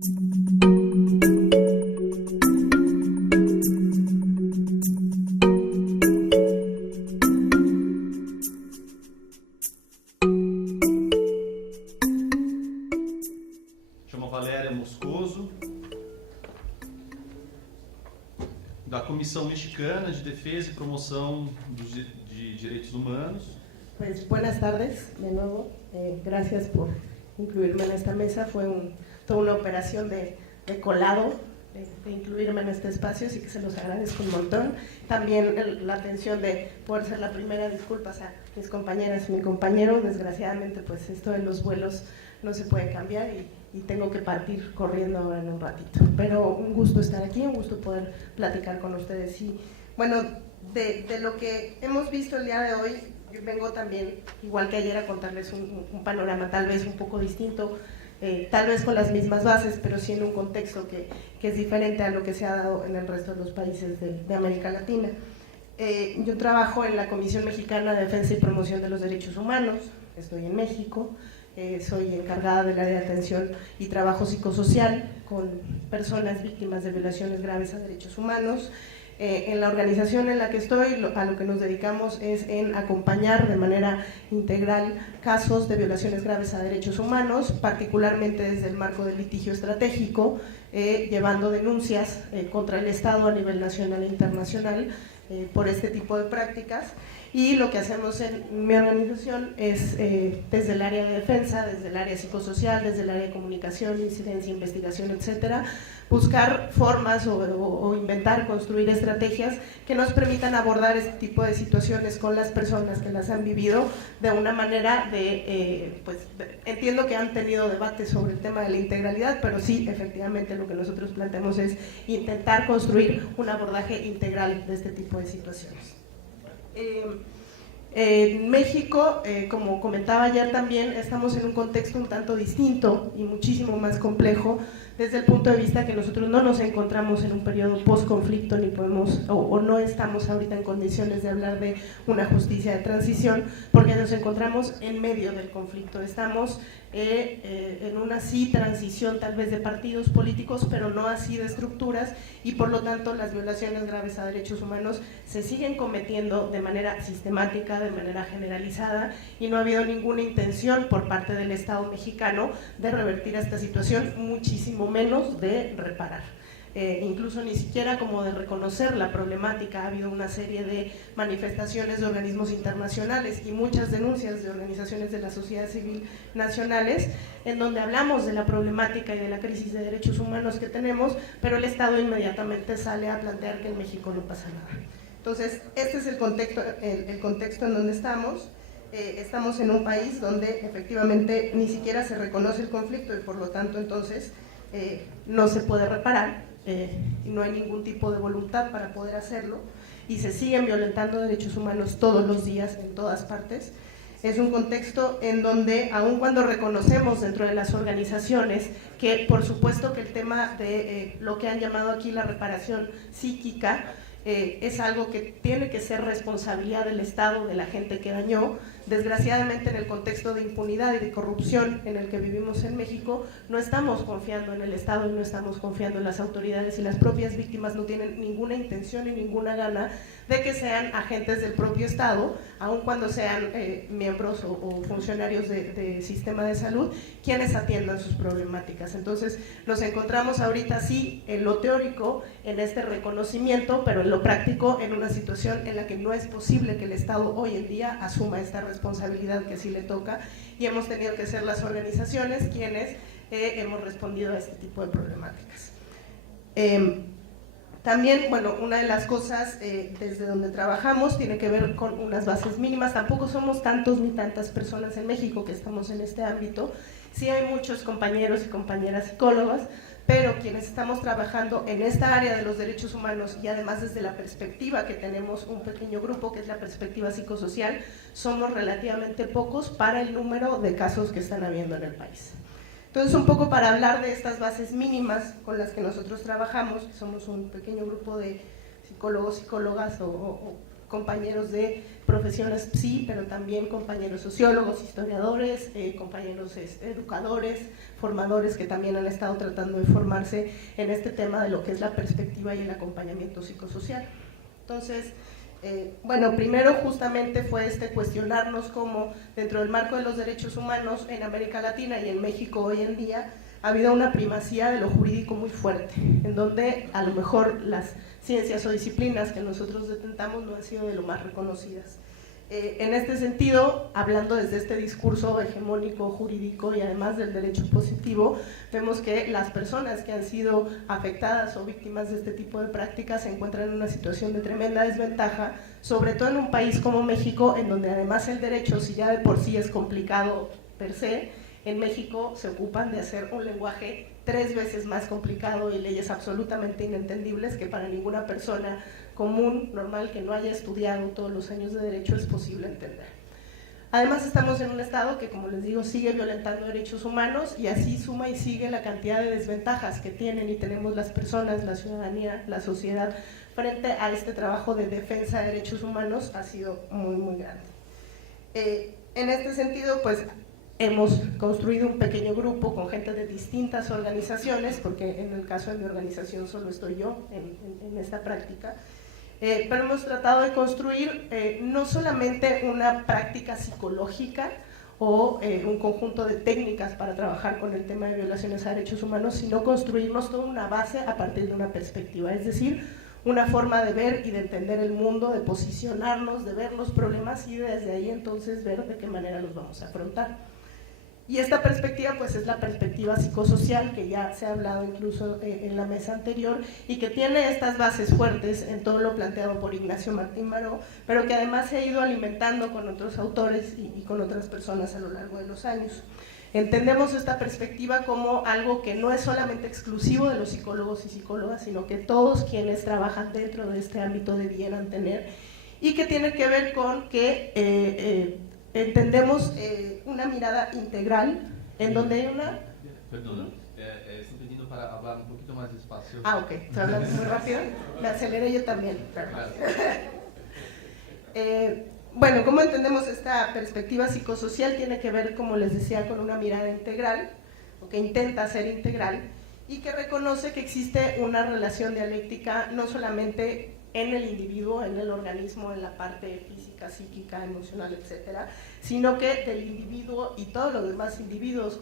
Chamo Valéria Moscoso, da Comissão Mexicana de Defesa y Promoción de Derechos Humanos. Pues buenas tardes de nuevo, gracias por incluirme en esta mesa. Fue toda una operación de colado, de incluirme en este espacio, así que se los agradezco un montón. También la atención de poder ser la primera, disculpas a mis compañeras y mi compañero. Desgraciadamente pues esto de los vuelos no se puede cambiar y tengo que partir corriendo ahora en un ratito, pero un gusto estar aquí, un gusto poder platicar con ustedes. Y bueno, de lo que hemos visto el día de hoy, yo vengo también, igual que ayer, a contarles un panorama tal vez un poco distinto, tal vez con las mismas bases, pero sí en un contexto que es diferente a lo que se ha dado en el resto de los países de América Latina. Yo trabajo en la Comisión Mexicana de Defensa y Promoción de los Derechos Humanos, estoy en México. Soy encargada del área de atención y trabajo psicosocial con personas víctimas de violaciones graves a derechos humanos. En la organización en la que estoy, a lo que nos dedicamos es en acompañar de manera integral casos de violaciones graves a derechos humanos, particularmente desde el marco del litigio estratégico, llevando denuncias contra el Estado a nivel nacional e internacional por este tipo de prácticas. Y lo que hacemos en mi organización es, desde el área de defensa, desde el área psicosocial, desde el área de comunicación, incidencia, investigación, etcétera, buscar formas o inventar, construir estrategias que nos permitan abordar este tipo de situaciones con las personas que las han vivido de una manera entiendo que han tenido debates sobre el tema de la integralidad, pero sí, efectivamente, lo que nosotros planteamos es intentar construir un abordaje integral de este tipo de situaciones. En México, como comentaba ayer también, estamos en un contexto un tanto distinto y muchísimo más complejo desde el punto de vista que nosotros no nos encontramos en un periodo post-conflicto ni podemos o no estamos ahorita en condiciones de hablar de una justicia de transición, porque nos encontramos en medio del conflicto. Estamos en una transición tal vez de partidos políticos, pero no así de estructuras, y por lo tanto las violaciones graves a derechos humanos se siguen cometiendo de manera sistemática, de manera generalizada, y no ha habido ninguna intención por parte del Estado mexicano de revertir esta situación, muchísimo menos de reparar. Incluso ni siquiera como de reconocer la problemática. Ha habido una serie de manifestaciones de organismos internacionales y muchas denuncias de organizaciones de la sociedad civil nacionales en donde hablamos de la problemática y de la crisis de derechos humanos que tenemos, pero el Estado inmediatamente sale a plantear que en México no pasa nada. Entonces, este es el contexto en donde estamos. Estamos en un país donde efectivamente ni siquiera se reconoce el conflicto y por lo tanto entonces no se puede reparar. Y no hay ningún tipo de voluntad para poder hacerlo, y se siguen violentando derechos humanos todos los días en todas partes. Es un contexto en donde, aun cuando reconocemos dentro de las organizaciones que por supuesto que el tema de lo que han llamado aquí la reparación psíquica es algo que tiene que ser responsabilidad del Estado, de la gente que dañó. Desgraciadamente, en el contexto de impunidad y de corrupción en el que vivimos en México, no estamos confiando en el Estado y no estamos confiando en las autoridades, y las propias víctimas no tienen ninguna intención y ninguna gana de que sean agentes del propio Estado, aun cuando sean miembros o funcionarios de sistema de salud, quienes atiendan sus problemáticas. Entonces nos encontramos ahorita sí en lo teórico, en este reconocimiento, pero en lo práctico en una situación en la que no es posible que el Estado hoy en día asuma esta responsabilidad que sí le toca, y hemos tenido que ser las organizaciones quienes hemos respondido a este tipo de problemáticas. También, bueno, una de las cosas desde donde trabajamos tiene que ver con unas bases mínimas. Tampoco somos tantos ni tantas personas en México que estamos en este ámbito. Sí hay muchos compañeros y compañeras psicólogas, pero quienes estamos trabajando en esta área de los derechos humanos, y además desde la perspectiva que tenemos un pequeño grupo, que es la perspectiva psicosocial, somos relativamente pocos para el número de casos que están habiendo en el país. Entonces, un poco para hablar de estas bases mínimas con las que nosotros trabajamos, somos un pequeño grupo de psicólogos, psicólogas o compañeros de profesiones sí, pero también compañeros sociólogos, historiadores, compañeros educadores, formadores que también han estado tratando de formarse en este tema de lo que es la perspectiva y el acompañamiento psicosocial. Entonces, bueno, primero justamente fue cuestionarnos cómo dentro del marco de los derechos humanos en América Latina y en México hoy en día ha habido una primacía de lo jurídico muy fuerte, en donde a lo mejor las ciencias o disciplinas que nosotros detentamos no han sido de lo más reconocidas. En este sentido, hablando desde este discurso hegemónico jurídico y además del derecho positivo, vemos que las personas que han sido afectadas o víctimas de este tipo de prácticas se encuentran en una situación de tremenda desventaja, sobre todo en un país como México, en donde además el derecho, si ya de por sí es complicado per se, en México se ocupan de hacer un lenguaje 3 veces más complicado y leyes absolutamente inentendibles que para ninguna persona común, normal, que no haya estudiado todos los años de derecho es posible entender. Además estamos en un estado que, como les digo, sigue violentando derechos humanos y así suma y sigue la cantidad de desventajas que tienen y tenemos las personas, la ciudadanía, la sociedad, frente a este trabajo de defensa de derechos humanos ha sido muy, muy grande. En este sentido, pues, hemos construido un pequeño grupo con gente de distintas organizaciones, porque en el caso de mi organización solo estoy yo en esta práctica, pero hemos tratado de construir no solamente una práctica psicológica o un conjunto de técnicas para trabajar con el tema de violaciones a derechos humanos, sino construirnos toda una base a partir de una perspectiva, es decir, una forma de ver y de entender el mundo, de posicionarnos, de ver los problemas y desde ahí entonces ver de qué manera los vamos a afrontar. Y esta perspectiva pues es la perspectiva psicosocial que ya se ha hablado incluso en la mesa anterior y que tiene estas bases fuertes en todo lo planteado por Ignacio Martín Baró, pero que además se ha ido alimentando con otros autores y con otras personas a lo largo de los años. Entendemos esta perspectiva como algo que no es solamente exclusivo de los psicólogos y psicólogas, sino que todos quienes trabajan dentro de este ámbito debieran tener, y que tiene que ver con que entendemos una mirada integral en donde hay una... Perdona, estoy pidiendo para hablar un poquito más despacio. Ah, ok, ¿estoy hablando muy rápido? Me aceleré yo también. Claro. Bueno, ¿cómo entendemos esta perspectiva psicosocial? Tiene que ver, como les decía, con una mirada integral, o que intenta ser integral, y que reconoce que existe una relación dialéctica no solamente en el individuo, en el organismo, en la parte física, psíquica, emocional, etcétera, sino que del individuo y todos los demás individuos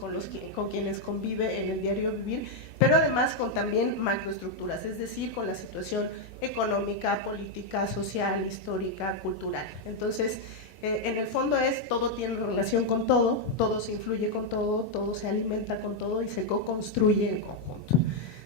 con quienes convive en el diario vivir, pero además con también macroestructuras, es decir, con la situación económica, política, social, histórica, cultural. Entonces, en el fondo todo tiene relación con todo, todo se influye con todo se alimenta con todo y se co-construye en conjunto.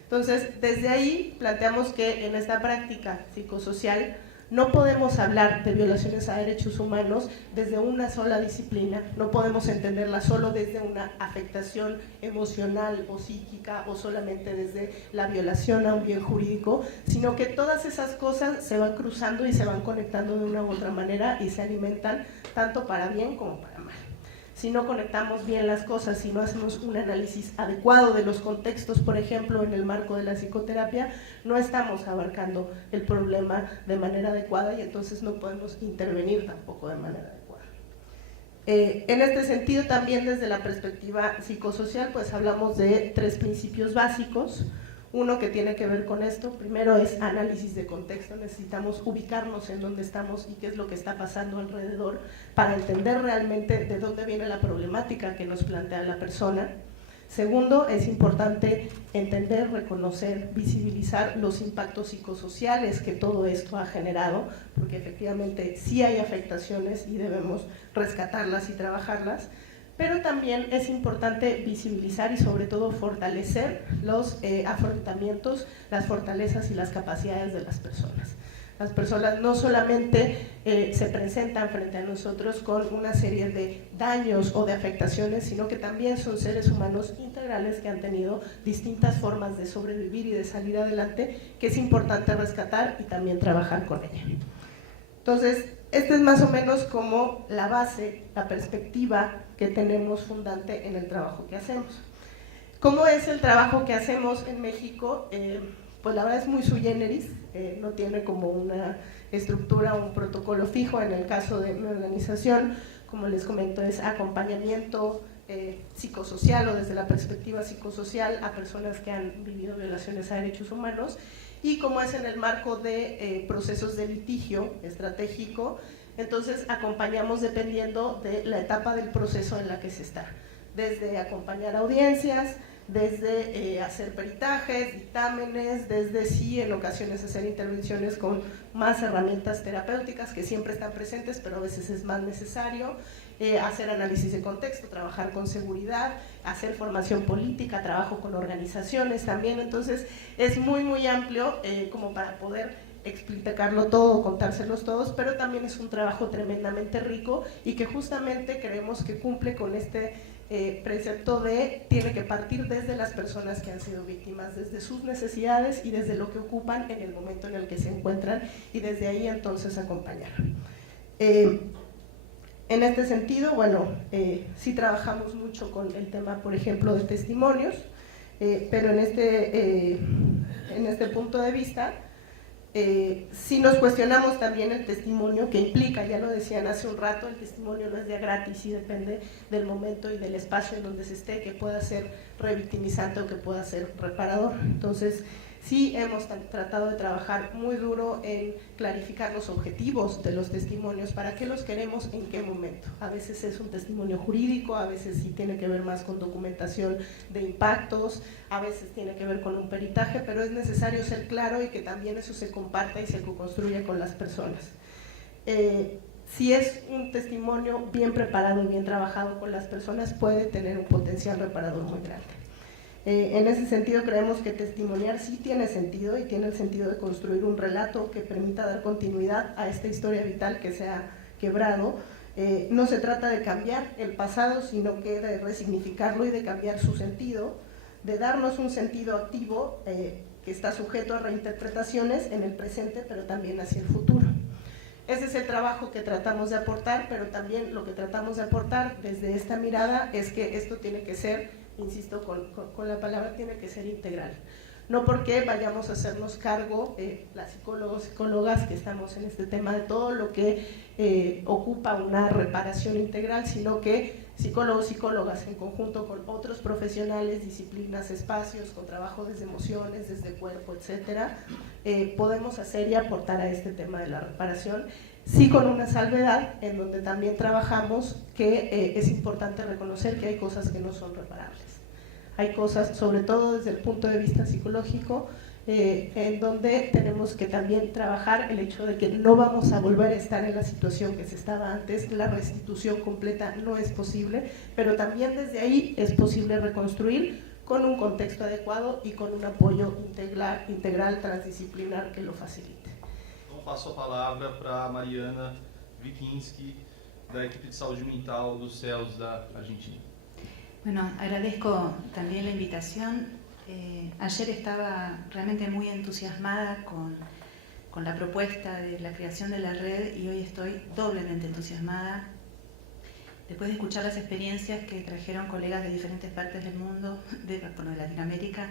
Entonces, desde ahí planteamos que en esta práctica psicosocial no podemos hablar de violaciones a derechos humanos desde una sola disciplina, no podemos entenderla solo desde una afectación emocional o psíquica o solamente desde la violación a un bien jurídico, sino que todas esas cosas se van cruzando y se van conectando de una u otra manera y se alimentan tanto para bien como para mal. Si no conectamos bien las cosas, si no hacemos un análisis adecuado de los contextos, por ejemplo, en el marco de la psicoterapia, no estamos abarcando el problema de manera adecuada y entonces no podemos intervenir tampoco de manera adecuada. En este sentido, también desde la perspectiva psicosocial, pues hablamos de 3 principios básicos. Uno que tiene que ver con esto, primero es análisis de contexto, necesitamos ubicarnos en dónde estamos y qué es lo que está pasando alrededor para entender realmente de dónde viene la problemática que nos plantea la persona. Segundo, es importante entender, reconocer, visibilizar los impactos psicosociales que todo esto ha generado, porque efectivamente sí hay afectaciones y debemos rescatarlas y trabajarlas. Pero también es importante visibilizar y sobre todo fortalecer los afrontamientos, las fortalezas y las capacidades de las personas. Las personas no solamente se presentan frente a nosotros con una serie de daños o de afectaciones, sino que también son seres humanos integrales que han tenido distintas formas de sobrevivir y de salir adelante, que es importante rescatar y también trabajar con ella. Entonces, esta es más o menos como la base, la perspectiva que tenemos fundante en el trabajo que hacemos. ¿Cómo es el trabajo que hacemos en México? Pues la verdad es muy sui generis, no tiene como una estructura un protocolo fijo. En el caso de mi organización, como les comento, es acompañamiento psicosocial o desde la perspectiva psicosocial a personas que han vivido violaciones a derechos humanos, y como es en el marco de procesos de litigio estratégico, entonces acompañamos dependiendo de la etapa del proceso en la que se está, desde acompañar audiencias, desde hacer peritajes, dictámenes, desde sí en ocasiones hacer intervenciones con más herramientas terapéuticas que siempre están presentes, pero a veces es más necesario, hacer análisis de contexto, trabajar con seguridad, hacer formación política, trabajo con organizaciones también. Entonces es muy amplio como para poder explicarlo todo, contárselos todos, pero también es un trabajo tremendamente rico y que justamente creemos que cumple con este precepto de tiene que partir desde las personas que han sido víctimas, desde sus necesidades y desde lo que ocupan en el momento en el que se encuentran, y desde ahí entonces acompañar. En este sentido, bueno, sí trabajamos mucho con el tema, por ejemplo, de testimonios, pero en este punto de vista, sí nos cuestionamos también el testimonio que implica, ya lo decían hace un rato, el testimonio no es de gratis y depende del momento y del espacio en donde se esté, que pueda ser revictimizante o que pueda ser reparador. Entonces, sí hemos tratado de trabajar muy duro en clarificar los objetivos de los testimonios, para qué los queremos, en qué momento. A veces es un testimonio jurídico, a veces sí tiene que ver más con documentación de impactos, a veces tiene que ver con un peritaje, pero es necesario ser claro y que también eso se comparta y se co-construya con las personas. Si es un testimonio bien preparado y bien trabajado con las personas, puede tener un potencial reparador muy grande. En ese sentido creemos que testimoniar sí tiene sentido, y tiene el sentido de construir un relato que permita dar continuidad a esta historia vital que se ha quebrado. No se trata de cambiar el pasado, sino que de resignificarlo y de cambiar su sentido, de darnos un sentido activo que está sujeto a reinterpretaciones en el presente, pero también hacia el futuro. Ese es el trabajo que tratamos de aportar, pero también lo que tratamos de aportar desde esta mirada es que esto tiene que ser, insisto con la palabra, tiene que ser integral. No porque vayamos a hacernos cargo, las psicólogos, psicólogas que estamos en este tema, de todo lo que ocupa una reparación integral, sino que psicólogos, psicólogas en conjunto con otros profesionales, disciplinas, espacios, con trabajo desde emociones, desde cuerpo, etcétera, podemos hacer y aportar a este tema de la reparación. Sí, con una salvedad en donde también trabajamos que es importante reconocer que hay cosas que no son reparables. Hay cosas, sobre todo desde el punto de vista psicológico, en donde tenemos que también trabajar el hecho de que no vamos a volver a estar en la situación que se estaba antes. La restitución completa no es posible, pero también desde ahí es posible reconstruir con un contexto adecuado y con un apoyo integral transdisciplinar que lo facilite. Então, passo a palavra para Mariana Wikinski, da equipe de saúde mental dos CELS da Argentina. Bueno, agradezco también la invitación. Ayer estaba realmente muy entusiasmada con la propuesta de la creación de la red, y hoy estoy doblemente entusiasmada después de escuchar las experiencias que trajeron colegas de diferentes partes del mundo, de Latinoamérica.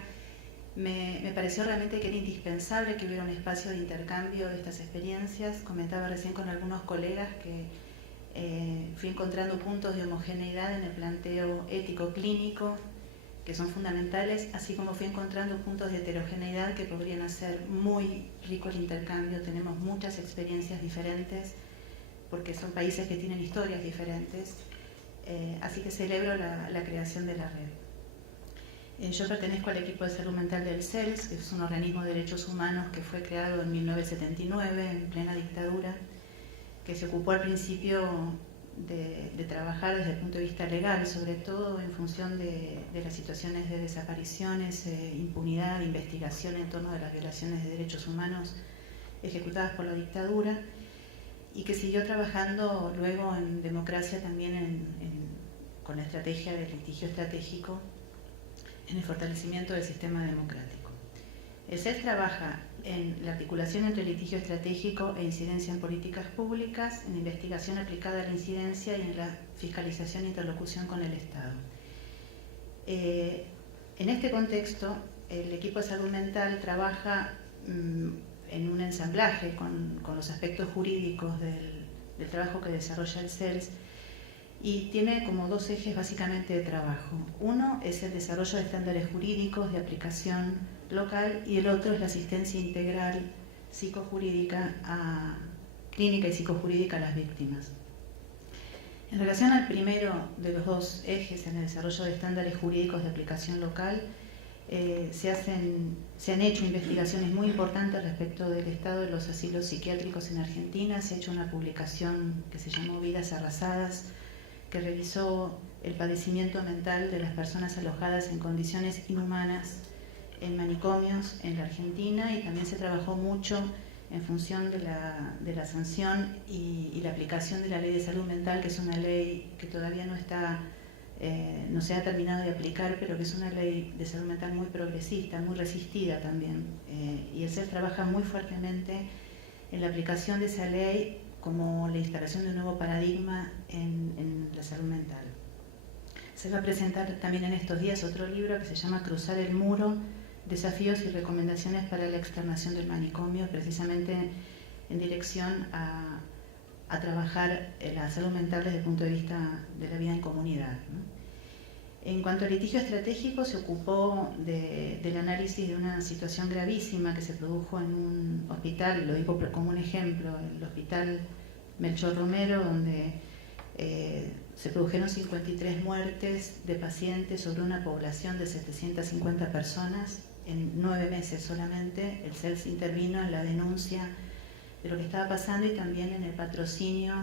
Me pareció realmente que era indispensable que hubiera un espacio de intercambio de estas experiencias. Comentaba recién con algunos colegas que fui encontrando puntos de homogeneidad en el planteo ético-clínico que son fundamentales, así como fui encontrando puntos de heterogeneidad que podrían hacer muy rico el intercambio. Tenemos muchas experiencias diferentes porque son países que tienen historias diferentes, así que celebro la creación de la red. Yo pertenezco al equipo de salud mental del CELS, que es un organismo de derechos humanos que fue creado en 1979, en plena dictadura, que se ocupó al principio de trabajar desde el punto de vista legal, sobre todo en función de las situaciones de desapariciones, impunidad, investigación en torno a las violaciones de derechos humanos ejecutadas por la dictadura, y que siguió trabajando luego en democracia también con la estrategia del litigio estratégico, en el fortalecimiento del sistema democrático. El CELS trabaja en la articulación entre litigio estratégico e incidencia en políticas públicas, en investigación aplicada a la incidencia y en la fiscalización e interlocución con el Estado. En este contexto, el equipo de salud mental trabaja en un ensamblaje con los aspectos jurídicos del trabajo que desarrolla el CELS, y tiene como dos ejes básicamente de trabajo. Uno es el desarrollo de estándares jurídicos de aplicación local y el otro es la asistencia integral psicojurídica clínica y psicojurídica a las víctimas. En relación al primero de los dos ejes, en el desarrollo de estándares jurídicos de aplicación local, se han hecho investigaciones muy importantes respecto del estado de los asilos psiquiátricos en Argentina. Se ha hecho una publicación que se llamó Vidas Arrasadas, que revisó el padecimiento mental de las personas alojadas en condiciones inhumanas en manicomios en la Argentina, y también se trabajó mucho en función de la sanción y la aplicación de la Ley de Salud Mental, que es una ley que todavía no se ha terminado de aplicar, pero que es una ley de salud mental muy progresista, muy resistida también. Y el CELS trabaja muy fuertemente en la aplicación de esa ley como la instalación de un nuevo paradigma en la salud mental. Se va a presentar también en estos días otro libro que se llama Cruzar el Muro, desafíos y recomendaciones para la externación del manicomio, precisamente en dirección a trabajar la salud mental desde el punto de vista de la vida en comunidad, ¿no? En cuanto al litigio estratégico, se ocupó del análisis de una situación gravísima que se produjo en un hospital, lo digo como un ejemplo, el Hospital Melchor Romero, donde se produjeron 53 muertes de pacientes sobre una población de 750 personas en 9 meses solamente. El CELS intervino en la denuncia de lo que estaba pasando y también en el patrocinio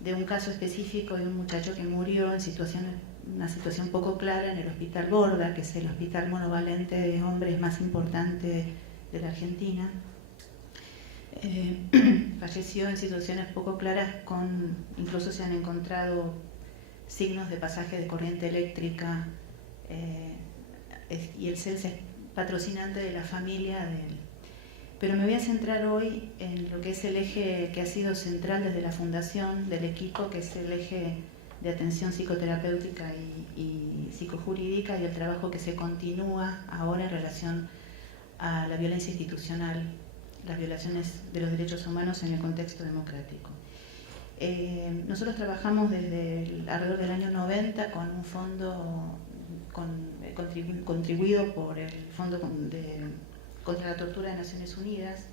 de un caso específico de un muchacho que murió en una situación poco clara en el Hospital Borda, que es el hospital monovalente de hombres más importante de la Argentina. Falleció en situaciones poco claras, incluso se han encontrado signos de pasaje de corriente eléctrica, y el CELS es patrocinante de la familia de él. Pero me voy a centrar hoy en lo que es el eje que ha sido central desde la fundación del equipo, que es el eje de atención psicoterapéutica y psicojurídica, y el trabajo que se continúa ahora en relación a la violencia institucional, las violaciones de los derechos humanos en el contexto democrático. Nosotros trabajamos desde alrededor del año 90 con un fondo contribuido por el Fondo contra la Tortura de Naciones Unidas,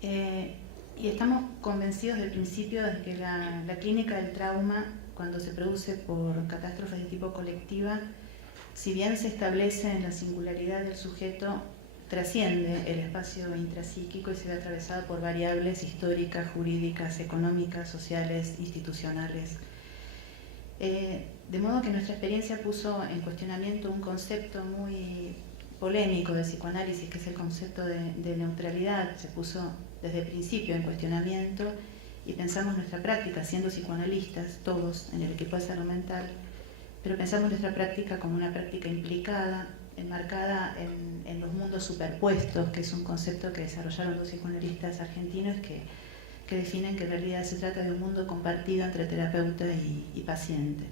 y estamos convencidos del principio de que la clínica del trauma, cuando se produce por catástrofes de tipo colectiva, si bien se establece en la singularidad del sujeto, trasciende el espacio intrapsíquico y se ve atravesado por variables históricas, jurídicas, económicas, sociales, institucionales. De modo que nuestra experiencia puso en cuestionamiento un concepto muy polémico de psicoanálisis, que es el concepto de neutralidad. Se puso desde el principio en cuestionamiento, y pensamos nuestra práctica, siendo psicoanalistas todos en el equipo de salud mental, pero pensamos nuestra práctica como una práctica implicada, enmarcada en los mundos superpuestos, que es un concepto que desarrollaron dos psicoanalistas argentinos que definen que en realidad se trata de un mundo compartido entre terapeuta y paciente.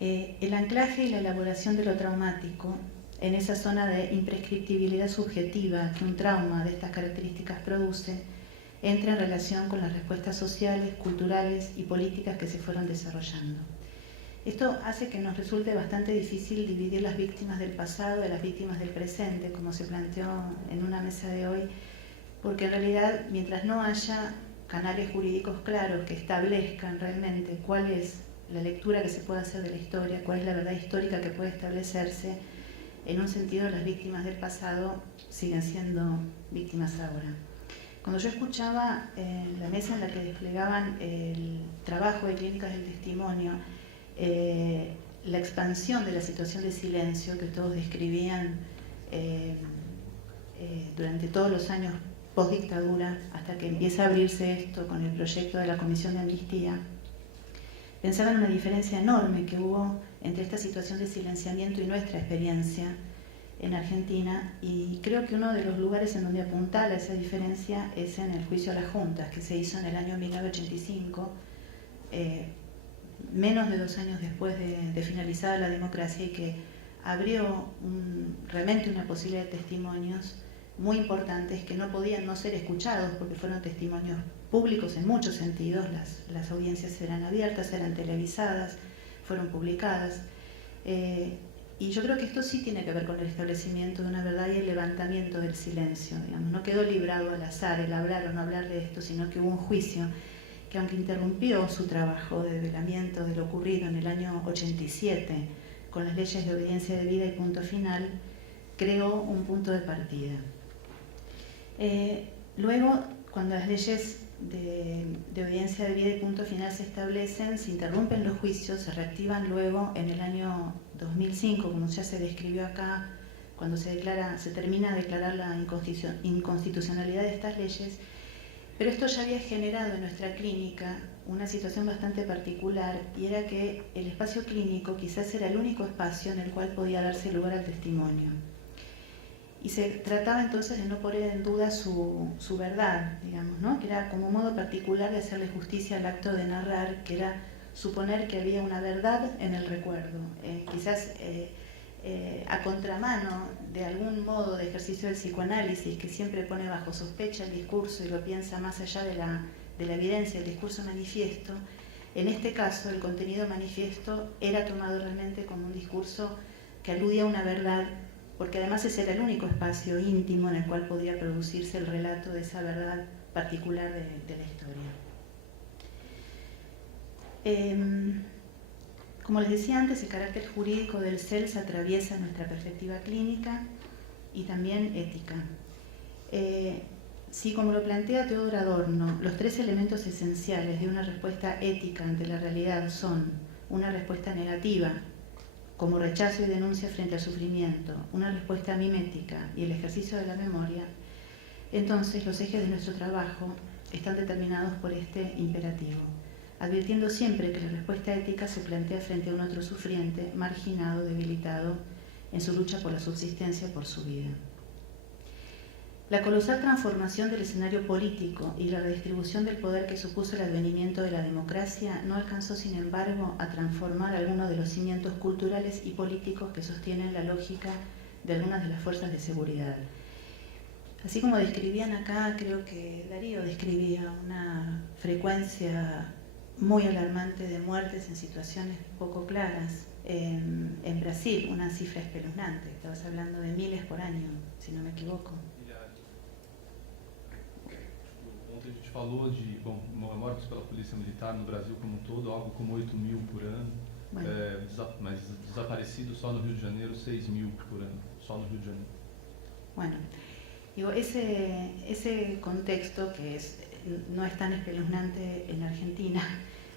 El anclaje y la elaboración de lo traumático en esa zona de imprescriptibilidad subjetiva que un trauma de estas características produce, entra en relación con las respuestas sociales, culturales y políticas que se fueron desarrollando. Esto hace que nos resulte bastante difícil dividir las víctimas del pasado de las víctimas del presente, como se planteó en una mesa de hoy, porque en realidad, mientras no haya canales jurídicos claros que establezcan realmente cuál es la lectura que se puede hacer de la historia, cuál es la verdad histórica que puede establecerse, en un sentido las víctimas del pasado siguen siendo víctimas ahora. Cuando yo escuchaba la mesa en la que desplegaban el trabajo de clínicas del testimonio, la expansión de la situación de silencio que todos describían durante todos los años post-dictadura, hasta que empieza a abrirse esto con el proyecto de la Comisión de Amnistía, pensaba en una diferencia enorme que hubo entre esta situación de silenciamiento y nuestra experiencia en Argentina, y creo que uno de los lugares en donde apuntala esa diferencia es en el juicio a las juntas, que se hizo en el año 1985, menos de 2 años después de finalizada la democracia, y que abrió realmente una posibilidad de testimonios muy importantes que no podían no ser escuchados porque fueron testimonios públicos en muchos sentidos. Las audiencias eran abiertas, eran televisadas, fueron publicadas. Y yo creo que esto sí tiene que ver con el establecimiento de una verdad y el levantamiento del silencio. Digamos, no quedó librado al azar el hablar o no hablar de esto, sino que hubo un juicio que, aunque interrumpió su trabajo de develamiento de lo ocurrido en el año 87 con las leyes de obediencia debida y punto final, creó un punto de partida. Luego, cuando las leyes de obediencia debida y punto final se establecen, se interrumpen los juicios, se reactivan luego en el año 2005, como ya se describió acá, cuando se termina de declarar la inconstitucionalidad de estas leyes, pero esto ya había generado en nuestra clínica una situación bastante particular, y era que el espacio clínico quizás era el único espacio en el cual podía darse lugar al testimonio. Y se trataba entonces de no poner en duda su verdad, digamos, ¿no? Que era como un modo particular de hacerle justicia al acto de narrar, que era suponer que había una verdad en el recuerdo, quizás a contramano de algún modo de ejercicio del psicoanálisis que siempre pone bajo sospecha el discurso y lo piensa más allá de la evidencia, el discurso manifiesto. En este caso, el contenido manifiesto era tomado realmente como un discurso que aludía a una verdad, porque además ese era el único espacio íntimo en el cual podía producirse el relato de esa verdad particular de la historia. Como les decía antes, el carácter jurídico del CELS atraviesa nuestra perspectiva clínica y también ética. Sí, como lo plantea Teodor Adorno, los tres elementos esenciales de una respuesta ética ante la realidad son una respuesta negativa, como rechazo y denuncia frente al sufrimiento, una respuesta mimética y el ejercicio de la memoria. Entonces, los ejes de nuestro trabajo están determinados por este imperativo, advirtiendo siempre que la respuesta ética se plantea frente a un otro sufriente, marginado, debilitado, en su lucha por la subsistencia, por su vida. La colosal transformación del escenario político y la redistribución del poder que supuso el advenimiento de la democracia no alcanzó, sin embargo, a transformar algunos de los cimientos culturales y políticos que sostienen la lógica de algunas de las fuerzas de seguridad. Así como describían acá, creo que Darío describía una frecuencia muy alarmante de muertes en situaciones poco claras. En Brasil, una cifra espeluznante, estabas hablando de miles por año, si no me equivoco. Ontem a gente falou de mortes pela polícia militar no Brasil como um todo, algo como 8.000 por ano, Bueno. Mas desaparecidos só no Rio de Janeiro, 6.000 por ano, só no Rio de Janeiro. Bueno, digo, ese contexto que no es tan espeluznante en Argentina,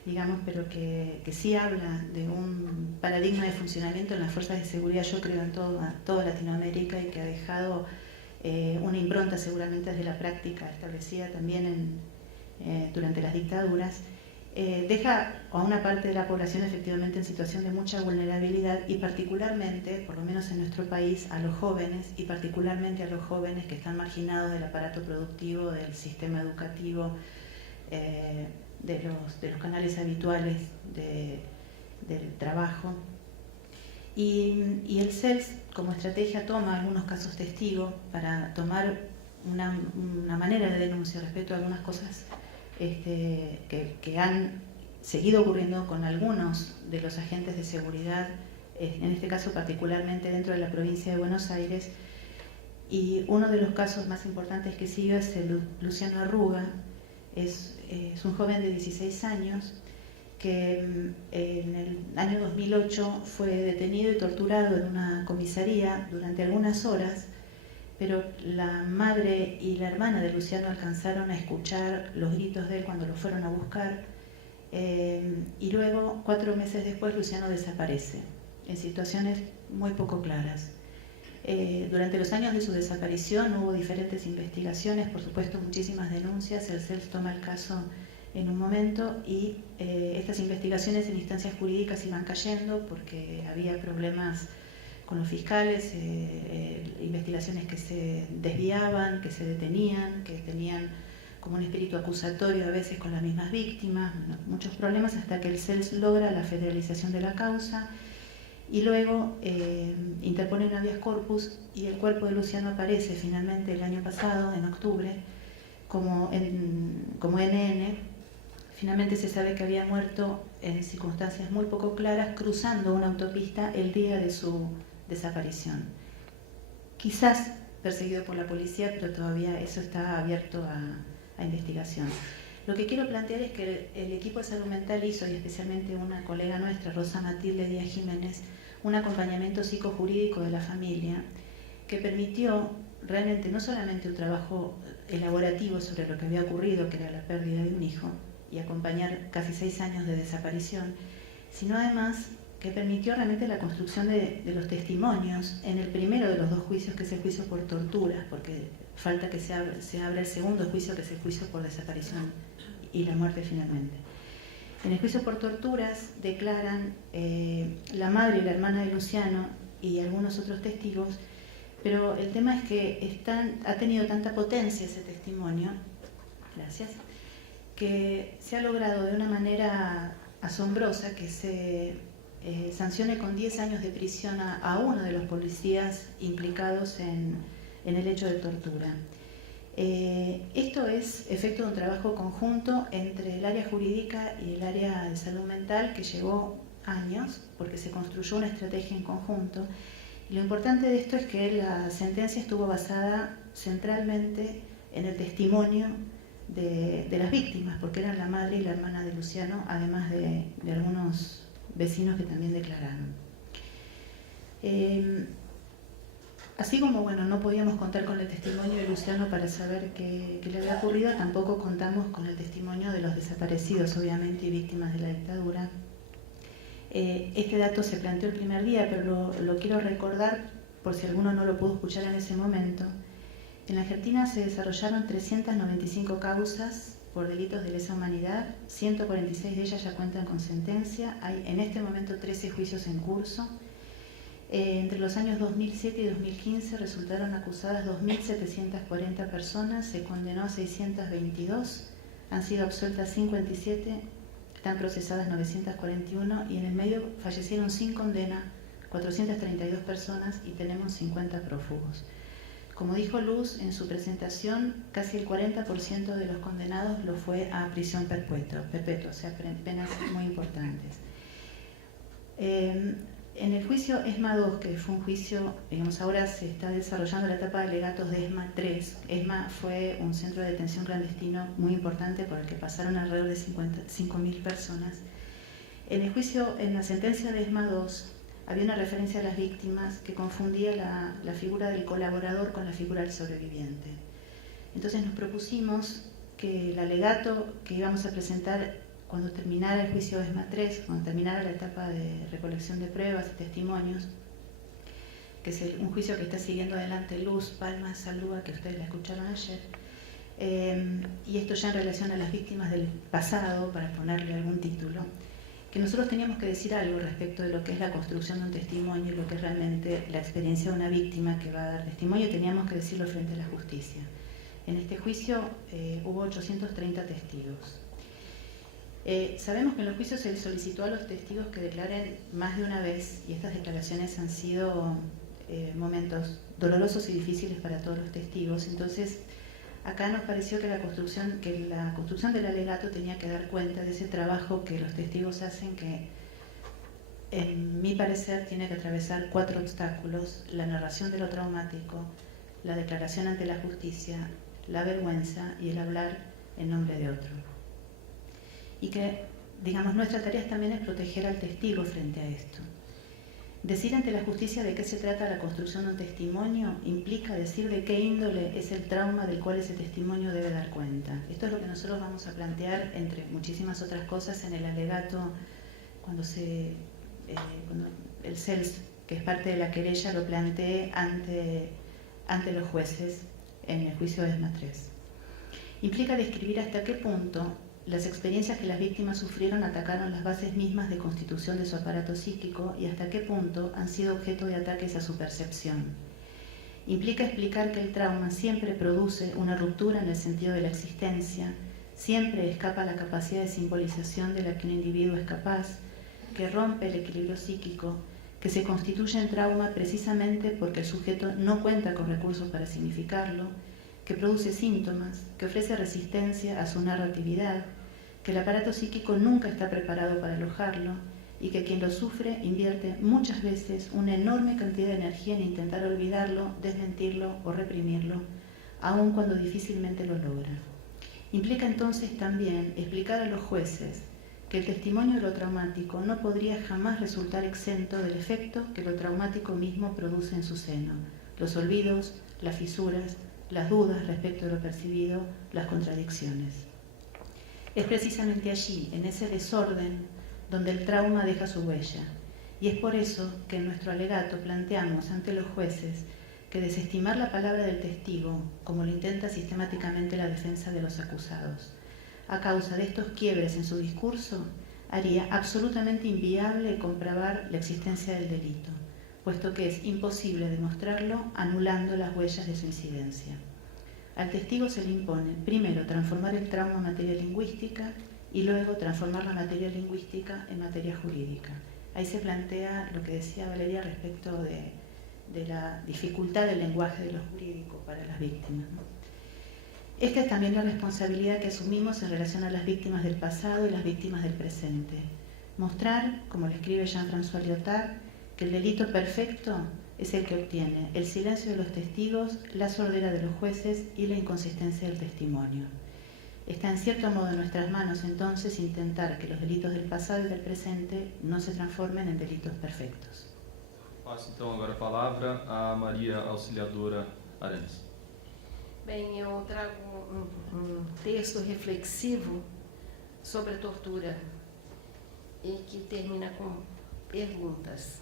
digamos, pero que sí habla de un paradigma de funcionamiento en las fuerzas de seguridad, yo creo, en toda Latinoamérica, y que ha dejado una impronta seguramente desde la práctica establecida también durante las dictaduras, deja a una parte de la población efectivamente en situación de mucha vulnerabilidad, y particularmente, por lo menos en nuestro país, a los jóvenes, y particularmente a los jóvenes que están marginados del aparato productivo, del sistema educativo, de los canales habituales del trabajo. Y el CELS, como estrategia, toma algunos casos testigos para tomar una manera de denuncia respecto a algunas cosas que han seguido ocurriendo con algunos de los agentes de seguridad, en este caso particularmente dentro de la provincia de Buenos Aires. Y uno de los casos más importantes que sigue es el Luciano Arruga. Es un joven de 16 años que en el año 2008 fue detenido y torturado en una comisaría durante algunas horas, pero la madre y la hermana de Luciano alcanzaron a escuchar los gritos de él cuando lo fueron a buscar, y luego, 4 meses después, Luciano desaparece en situaciones muy poco claras. Durante los años de su desaparición hubo diferentes investigaciones, por supuesto muchísimas denuncias. El CELS toma el caso en un momento, y estas investigaciones en instancias jurídicas iban cayendo porque había problemas con los fiscales, investigaciones que se desviaban, que se detenían, que tenían como un espíritu acusatorio a veces con las mismas víctimas, muchos problemas, hasta que el CELS logra la federalización de la causa. y luego interpone un habeas corpus y el cuerpo de Luciano aparece finalmente el año pasado, en octubre, como NN. Finalmente se sabe que había muerto en circunstancias muy poco claras cruzando una autopista el día de su desaparición. Quizás perseguido por la policía, pero todavía eso está abierto a investigación. Lo que quiero plantear es que el equipo de salud mental hizo, y especialmente una colega nuestra, Rosa Matilde Díaz Jiménez, un acompañamiento psicojurídico de la familia que permitió realmente no solamente un trabajo elaborativo sobre lo que había ocurrido, que era la pérdida de un hijo, y acompañar casi 6 años de desaparición, sino además que permitió realmente la construcción de los testimonios en el primero de los 2 juicios, que es el juicio por tortura, porque falta que se abra el segundo juicio, que es el juicio por desaparición y la muerte finalmente. En el juicio por torturas declaran la madre y la hermana de Luciano y algunos otros testigos, pero el tema es que ha tenido tanta potencia ese testimonio, gracias, que se ha logrado de una manera asombrosa que se sancione con 10 años de prisión a uno de los policías implicados en el hecho de tortura. Esto es efecto de un trabajo conjunto entre el área jurídica y el área de salud mental que llevó años, porque se construyó una estrategia en conjunto. Y lo importante de esto es que la sentencia estuvo basada centralmente en el testimonio de las víctimas, porque eran la madre y la hermana de Luciano, además de algunos vecinos que también declararon. Así como bueno, no podíamos contar con el testimonio de Luciano para saber qué le había ocurrido, tampoco contamos con el testimonio de los desaparecidos, obviamente, y víctimas de la dictadura. Este dato se planteó el primer día, pero lo quiero recordar por si alguno no lo pudo escuchar en ese momento. En la Argentina se desarrollaron 395 causas por delitos de lesa humanidad, 146 de ellas ya cuentan con sentencia, hay en este momento 13 juicios en curso. Entre los años 2007 y 2015 resultaron acusadas 2.740 personas, se condenó a 622, han sido absueltas 57, están procesadas 941 y en el medio fallecieron sin condena 432 personas y tenemos 50 prófugos. Como dijo Luz en su presentación, casi el 40% de los condenados lo fue a prisión perpetua, o sea, penas muy importantes. En el juicio ESMA 2, que fue un juicio, digamos, ahora se está desarrollando la etapa de alegatos de ESMA 3. ESMA fue un centro de detención clandestino muy importante por el que pasaron alrededor de 5.000 personas. En el juicio, en la sentencia de ESMA 2, había una referencia a las víctimas que confundía la figura del colaborador con la figura del sobreviviente. Entonces nos propusimos que el alegato que íbamos a presentar cuando terminara el juicio ESMA 3, cuando terminara la etapa de recolección de pruebas y testimonios, que es un juicio que está siguiendo adelante Luz, Palma, Salúa, que ustedes la escucharon ayer, y esto ya en relación a las víctimas del pasado, para ponerle algún título, que nosotros teníamos que decir algo respecto de lo que es la construcción de un testimonio y lo que es realmente la experiencia de una víctima que va a dar testimonio, teníamos que decirlo frente a la justicia. En este juicio hubo 830 testigos. Sabemos que en los juicios se les solicitó a los testigos que declaren más de una vez, y estas declaraciones han sido momentos dolorosos y difíciles para todos los testigos. Entonces, acá nos pareció que la construcción del alegato tenía que dar cuenta de ese trabajo que los testigos hacen, que en mi parecer tiene que atravesar 4 obstáculos: la narración de lo traumático, la declaración ante la justicia, la vergüenza y el hablar en nombre de otro. Y que, digamos, nuestra tarea también es proteger al testigo frente a esto. Decir ante la justicia de qué se trata la construcción de un testimonio implica decir de qué índole es el trauma del cual ese testimonio debe dar cuenta. Esto es lo que nosotros vamos a plantear, entre muchísimas otras cosas, en el alegato, cuando el CELS, que es parte de la querella, lo plantee ante los jueces en el juicio de ESMA 3. Implica describir hasta qué punto las experiencias que las víctimas sufrieron atacaron las bases mismas de constitución de su aparato psíquico y hasta qué punto han sido objeto de ataques a su percepción. Implica explicar que el trauma siempre produce una ruptura en el sentido de la existencia, siempre escapa a la capacidad de simbolización de la que un individuo es capaz, que rompe el equilibrio psíquico, que se constituye en trauma precisamente porque el sujeto no cuenta con recursos para significarlo, que produce síntomas, que ofrece resistencia a su narratividad, que el aparato psíquico nunca está preparado para alojarlo y que quien lo sufre invierte muchas veces una enorme cantidad de energía en intentar olvidarlo, desmentirlo o reprimirlo, aun cuando difícilmente lo logra. Implica entonces también explicar a los jueces que el testimonio de lo traumático no podría jamás resultar exento del efecto que lo traumático mismo produce en su seno, los olvidos, las fisuras, las dudas respecto de lo percibido, las contradicciones. Es precisamente allí, en ese desorden, donde el trauma deja su huella, y es por eso que en nuestro alegato planteamos ante los jueces que desestimar la palabra del testigo, como lo intenta sistemáticamente la defensa de los acusados, a causa de estos quiebres en su discurso, haría absolutamente inviable comprobar la existencia del delito, puesto que es imposible demostrarlo anulando las huellas de su incidencia. Al testigo se le impone, primero, transformar el trauma en materia lingüística y luego transformar la materia lingüística en materia jurídica. Ahí se plantea lo que decía Valeria respecto de la dificultad del lenguaje de lo jurídico para las víctimas, ¿no? Esta es también la responsabilidad que asumimos en relación a las víctimas del pasado y las víctimas del presente. Mostrar, como lo escribe Jean-François Lyotard, que el delito perfecto es el que obtiene el silencio de los testigos, la sordera de los jueces y la inconsistencia del testimonio. Está en cierto modo en nuestras manos entonces intentar que los delitos del pasado y del presente no se transformen en delitos perfectos. Passo então agora a palavra a Maria Auxiliadora Arantes. Bem, eu trago um texto reflexivo sobre a tortura e que termina com perguntas.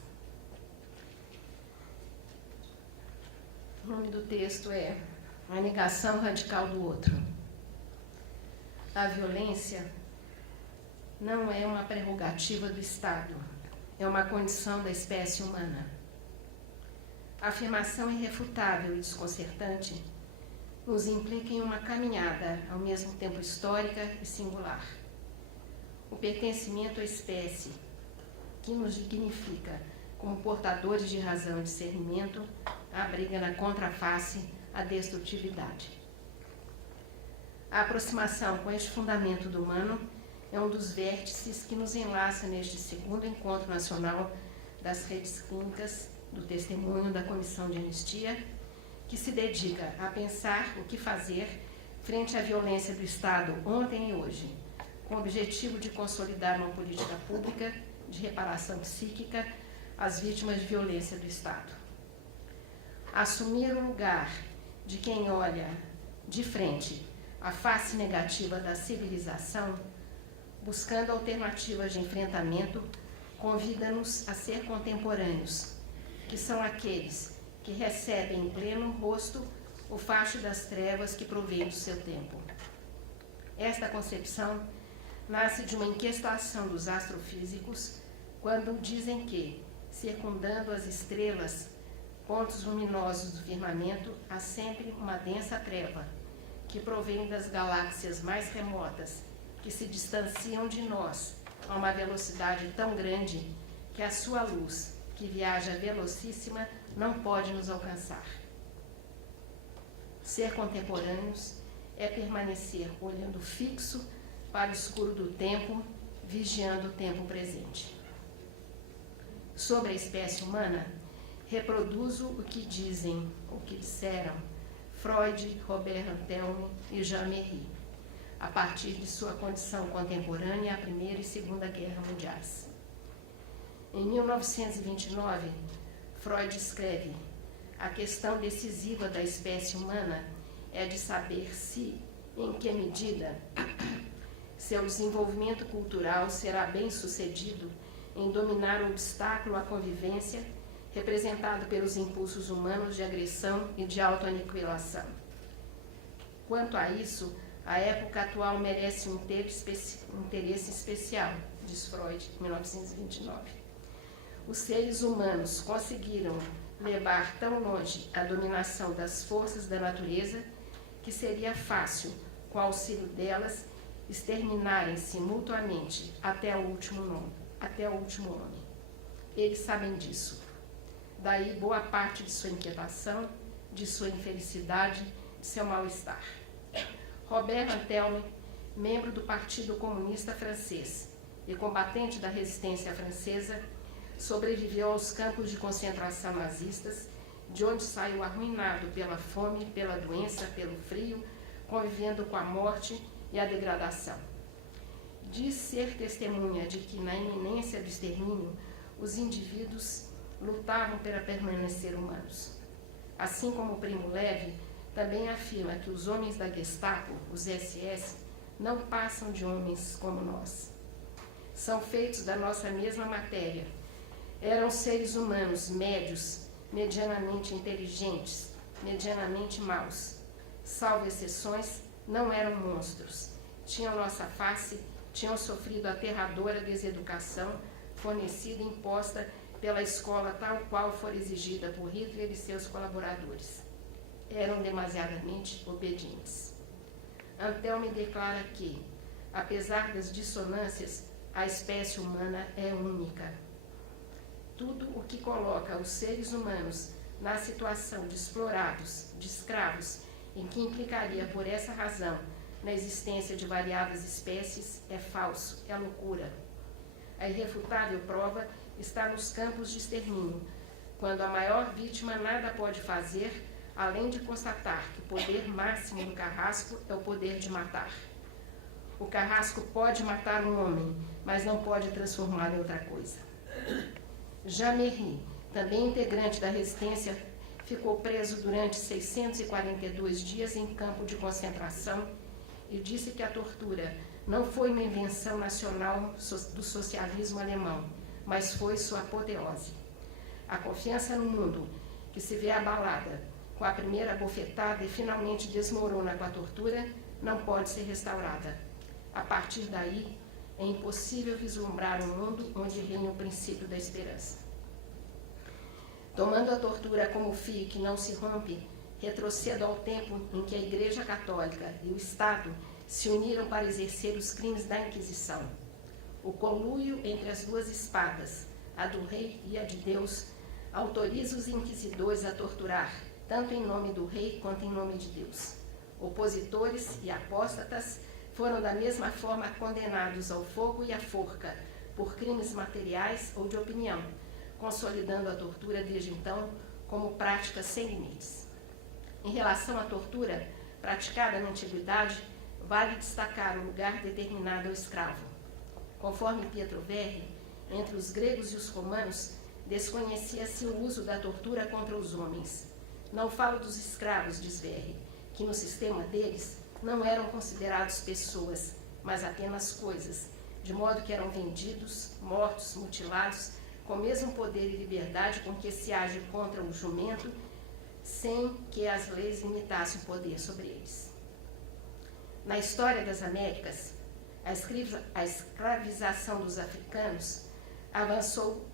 O nome do texto é A Negação Radical do Outro. A violência não é uma prerrogativa do Estado, é uma condição da espécie humana. A afirmação irrefutável e desconcertante nos implica em uma caminhada, ao mesmo tempo histórica e singular. O pertencimento à espécie, que nos dignifica como portadores de razão e discernimento, abriga na contraface a destrutividade. A aproximação com este fundamento do humano é um dos vértices que nos enlaça neste segundo encontro nacional das redes clínicas do testemunho da Comissão de Anistia, que se dedica a pensar o que fazer frente à violência do Estado ontem e hoje, com o objetivo de consolidar uma política pública de reparação psíquica às vítimas de violência do Estado. Assumir o lugar de quem olha de frente a face negativa da civilização, buscando alternativas de enfrentamento, convida-nos a ser contemporâneos, que são aqueles que recebem em pleno rosto o facho das trevas que provém do seu tempo. Esta concepção nasce de uma inquietação dos astrofísicos quando dizem que, circundando as estrelas, pontos luminosos do firmamento, há sempre uma densa treva que provém das galáxias mais remotas, que se distanciam de nós a uma velocidade tão grande que a sua luz, que viaja velocíssima, não pode nos alcançar. Ser contemporâneos é permanecer olhando fixo para o escuro do tempo, vigiando o tempo presente. Sobre a espécie humana, reproduzo o que disseram Freud, Robert Antelme e Jean Merry, a partir de sua condição contemporânea à Primeira e Segunda Guerra Mundiais. Em 1929, Freud escreve: a questão decisiva da espécie humana é de saber se, em que medida, seu desenvolvimento cultural será bem-sucedido em dominar o obstáculo à convivência representado pelos impulsos humanos de agressão e de autoaniquilação. Quanto a isso, a época atual merece um interesse especial, diz Freud, em 1929. Os seres humanos conseguiram levar tão longe a dominação das forças da natureza que seria fácil, com o auxílio delas, exterminarem-se mutuamente até o último homem. Eles sabem disso. Daí boa parte de sua inquietação, de sua infelicidade, de seu mal-estar. Robert Antelme, membro do Partido Comunista Francês e combatente da resistência francesa, sobreviveu aos campos de concentração nazistas, de onde saiu arruinado pela fome, pela doença, pelo frio, convivendo com a morte e a degradação. Diz ser testemunha de que, na iminência do extermínio, os indivíduos lutavam para permanecer humanos. Assim como Primo Levi, também afirma que os homens da Gestapo, os SS, não passam de homens como nós. São feitos da nossa mesma matéria. Eram seres humanos médios, medianamente inteligentes, medianamente maus. Salvo exceções, não eram monstros. Tinham nossa face, tinham sofrido a aterradora deseducação fornecida e imposta pela escola tal qual for exigida por Hitler e seus colaboradores. Eram demasiadamente obedientes. Antelme declara que, apesar das dissonâncias, a espécie humana é única. Tudo o que coloca os seres humanos na situação de explorados, de escravos, em que implicaria, por essa razão, na existência de variadas espécies, é falso, é loucura. A irrefutável prova está nos campos de extermínio, quando a maior vítima nada pode fazer, além de constatar que o poder máximo do carrasco é o poder de matar. O carrasco pode matar um homem, mas não pode transformá-lo em outra coisa. Jean Merry, também integrante da resistência, ficou preso durante 642 dias em campo de concentração e disse que a tortura não foi uma invenção nacional do socialismo alemão, mas foi sua apoteose. A confiança no mundo, que se vê abalada com a primeira bofetada e finalmente desmorona com a tortura, não pode ser restaurada. A partir daí, é impossível vislumbrar um mundo onde reina o princípio da esperança. Tomando a tortura como fio que não se rompe, retrocedo ao tempo em que a Igreja Católica e o Estado se uniram para exercer os crimes da Inquisição. O conluio entre as duas espadas, a do rei e a de Deus, autoriza os inquisidores a torturar, tanto em nome do rei quanto em nome de Deus. Opositores e apóstatas foram da mesma forma condenados ao fogo e à forca, por crimes materiais ou de opinião, consolidando a tortura desde então como prática sem limites. Em relação à tortura praticada na antiguidade, vale destacar o lugar determinado ao escravo. Conforme Pietro Verri, entre os gregos e os romanos, desconhecia-se o uso da tortura contra os homens. Não falo dos escravos, diz Verri, que no sistema deles não eram considerados pessoas, mas apenas coisas, de modo que eram vendidos, mortos, mutilados, com o mesmo poder e liberdade com que se age contra o jumento, sem que as leis limitassem o poder sobre eles. Na história das Américas, a escravização dos africanos avançou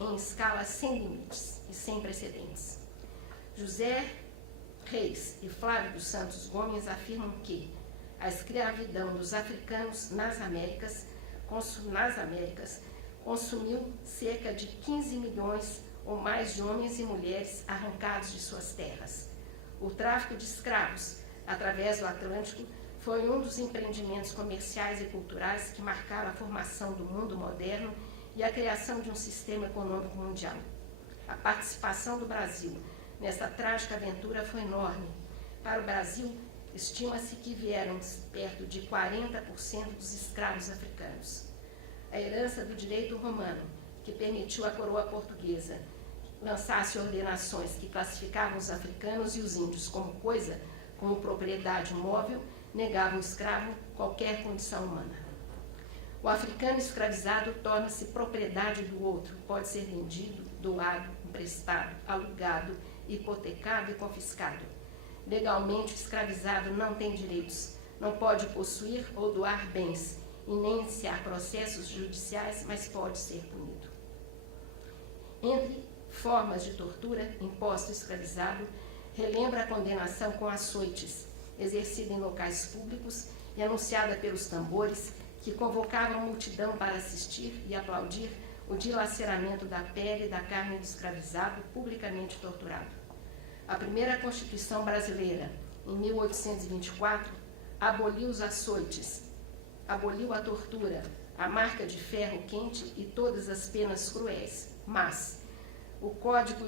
em escala sem limites e sem precedentes. José Reis e Flávio dos Santos Gomes afirmam que a escravidão dos africanos nas Américas consumiu cerca de 15 milhões ou mais de homens e mulheres arrancados de suas terras. O tráfico de escravos, através do Atlântico, foi um dos empreendimentos comerciais e culturais que marcaram a formação do mundo moderno e a criação de um sistema econômico mundial. A participação do Brasil nesta trágica aventura foi enorme. Para o Brasil, estima-se que vieram perto de 40% dos escravos africanos. A herança do direito romano, que permitiu à coroa portuguesa lançasse ordenações que classificavam os africanos e os índios como coisa, como propriedade móvel, negava ao escravo qualquer condição humana. O africano escravizado torna-se propriedade do outro, pode ser vendido, doado, emprestado, alugado, hipotecado e confiscado. Legalmente, o escravizado não tem direitos, não pode possuir ou doar bens, e nem iniciar processos judiciais, mas pode ser punido. Entre formas de tortura imposta ao escravizado, relembra a condenação com açoites, exercida em locais públicos e anunciada pelos tambores, que convocavam a multidão para assistir e aplaudir o dilaceramento da pele e da carne do escravizado publicamente torturado. A primeira Constituição brasileira, em 1824, aboliu os açoites, aboliu a tortura, a marca de ferro quente e todas as penas cruéis. Mas o Código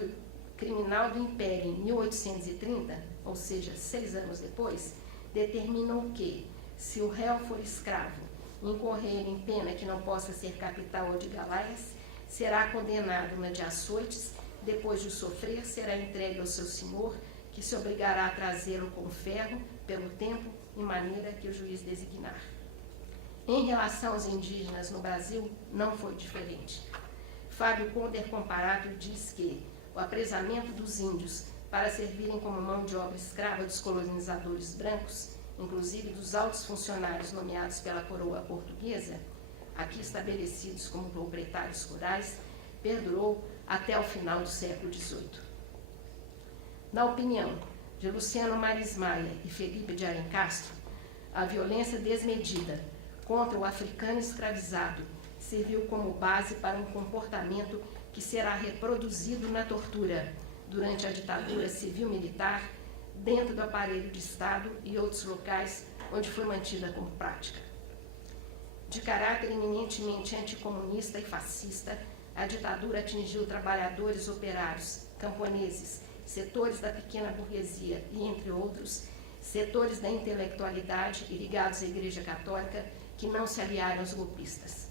Criminal do Império, em 1830, ou seja, 6 anos depois, determinou que, se o réu for escravo e incorrer em pena que não possa ser capital ou de galaias, será condenado na de açoites, depois de o sofrer, será entregue ao seu senhor, que se obrigará a trazê-lo com ferro, pelo tempo e maneira que o juiz designar. Em relação aos indígenas no Brasil, não foi diferente. Fábio Conder Comparato diz que o apresamento dos índios para servirem como mão de obra escrava dos colonizadores brancos, inclusive dos altos funcionários nomeados pela coroa portuguesa, aqui estabelecidos como proprietários rurais, perdurou até o final do século XVIII. Na opinião de Luciano Maris Maia e Felipe de Alencastro, a violência desmedida contra o africano escravizado serviu como base para um comportamento que será reproduzido na tortura durante a ditadura civil-militar, dentro do aparelho de Estado e outros locais onde foi mantida como prática. De caráter eminentemente anticomunista e fascista, a ditadura atingiu trabalhadores operários, camponeses, setores da pequena burguesia e, entre outros, setores da intelectualidade e ligados à Igreja Católica que não se aliaram aos golpistas.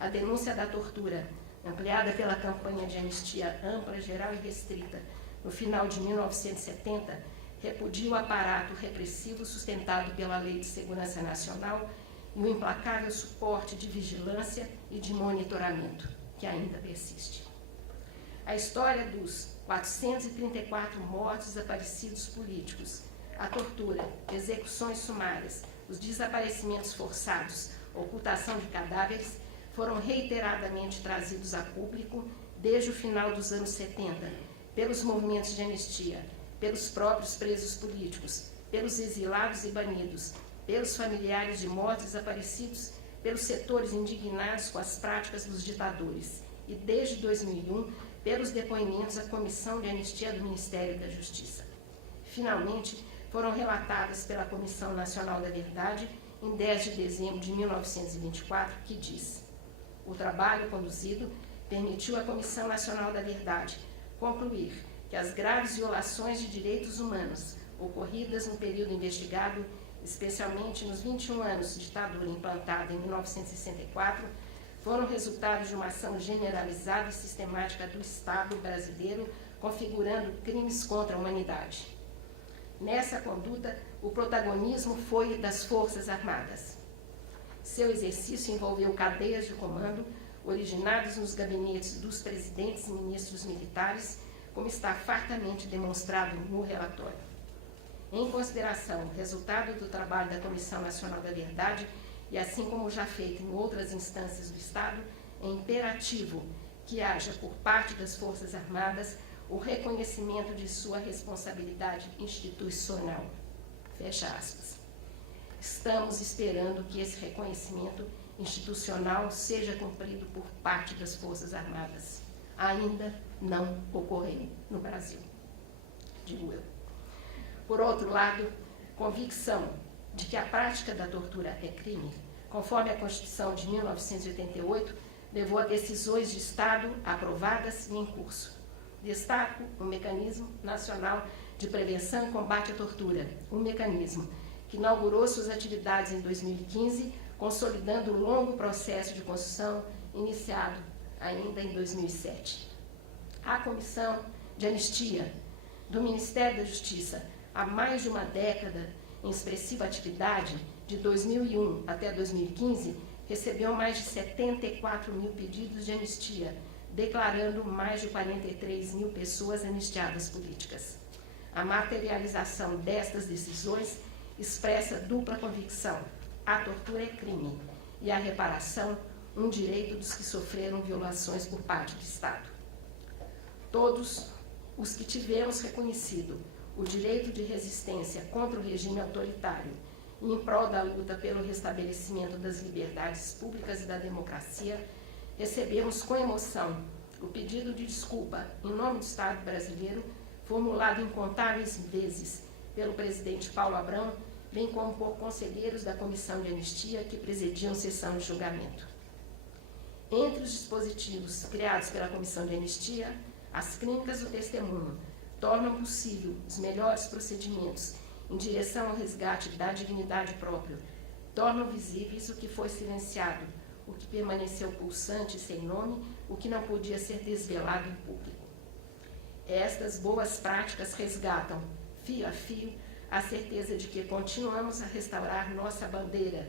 A denúncia da tortura, ampliada pela campanha de anistia ampla, geral e restrita, no final de 1970, repudia o aparato repressivo sustentado pela Lei de Segurança Nacional e o implacável suporte de vigilância e de monitoramento, que ainda persiste. A história dos 434 mortos desaparecidos políticos, a tortura, execuções sumárias, os desaparecimentos forçados, ocultação de cadáveres, foram reiteradamente trazidos a público desde o final dos anos 70, pelos movimentos de anistia, pelos próprios presos políticos, pelos exilados e banidos, pelos familiares de mortos desaparecidos, pelos setores indignados com as práticas dos ditadores e, desde 2001, pelos depoimentos à Comissão de Anistia do Ministério da Justiça. Finalmente, foram relatadas pela Comissão Nacional da Verdade em 10 de dezembro de 1924, que diz: o trabalho conduzido permitiu à Comissão Nacional da Verdade concluir que as graves violações de direitos humanos ocorridas no período investigado, especialmente nos 21 anos de ditadura implantada em 1964, foram resultado de uma ação generalizada e sistemática do Estado brasileiro, configurando crimes contra a humanidade. Nessa conduta, o protagonismo foi das Forças Armadas. Seu exercício envolveu cadeias de comando, originadas nos gabinetes dos presidentes e ministros militares, como está fartamente demonstrado no relatório. Em consideração o resultado do trabalho da Comissão Nacional da Verdade, e assim como já feito em outras instâncias do Estado, é imperativo que haja, por parte das Forças Armadas, o reconhecimento de sua responsabilidade institucional. Fecha aspas. Estamos esperando que esse reconhecimento institucional seja cumprido por parte das Forças Armadas. Ainda não ocorreu no Brasil, digo eu. Por outro lado, convicção de que a prática da tortura é crime, conforme a Constituição de 1988, levou a decisões de Estado aprovadas e em curso. Destaco o Mecanismo Nacional de Prevenção e Combate à Tortura, o mecanismo que inaugurou suas atividades em 2015, consolidando o longo processo de construção iniciado ainda em 2007. A Comissão de Anistia do Ministério da Justiça, há mais de uma década em expressiva atividade, de 2001 até 2015, recebeu mais de 74 mil pedidos de anistia, declarando mais de 43 mil pessoas anistiadas políticas. A materialização destas decisões expressa dupla convicção: a tortura é crime e a reparação um direito dos que sofreram violações por parte do Estado. Todos os que tivemos reconhecido o direito de resistência contra o regime autoritário e em prol da luta pelo restabelecimento das liberdades públicas e da democracia, recebemos com emoção o pedido de desculpa em nome do Estado brasileiro, formulado incontáveis vezes pelo presidente Paulo Abrão, bem como por conselheiros da Comissão de Anistia que presidiam sessão de julgamento. Entre os dispositivos criados pela Comissão de Anistia, as clínicas do testemunho tornam possível os melhores procedimentos em direção ao resgate da dignidade própria, tornam visíveis o que foi silenciado, o que permaneceu pulsante e sem nome, o que não podia ser desvelado em público. Estas boas práticas resgatam, fio a fio, a certeza de que continuamos a restaurar nossa bandeira,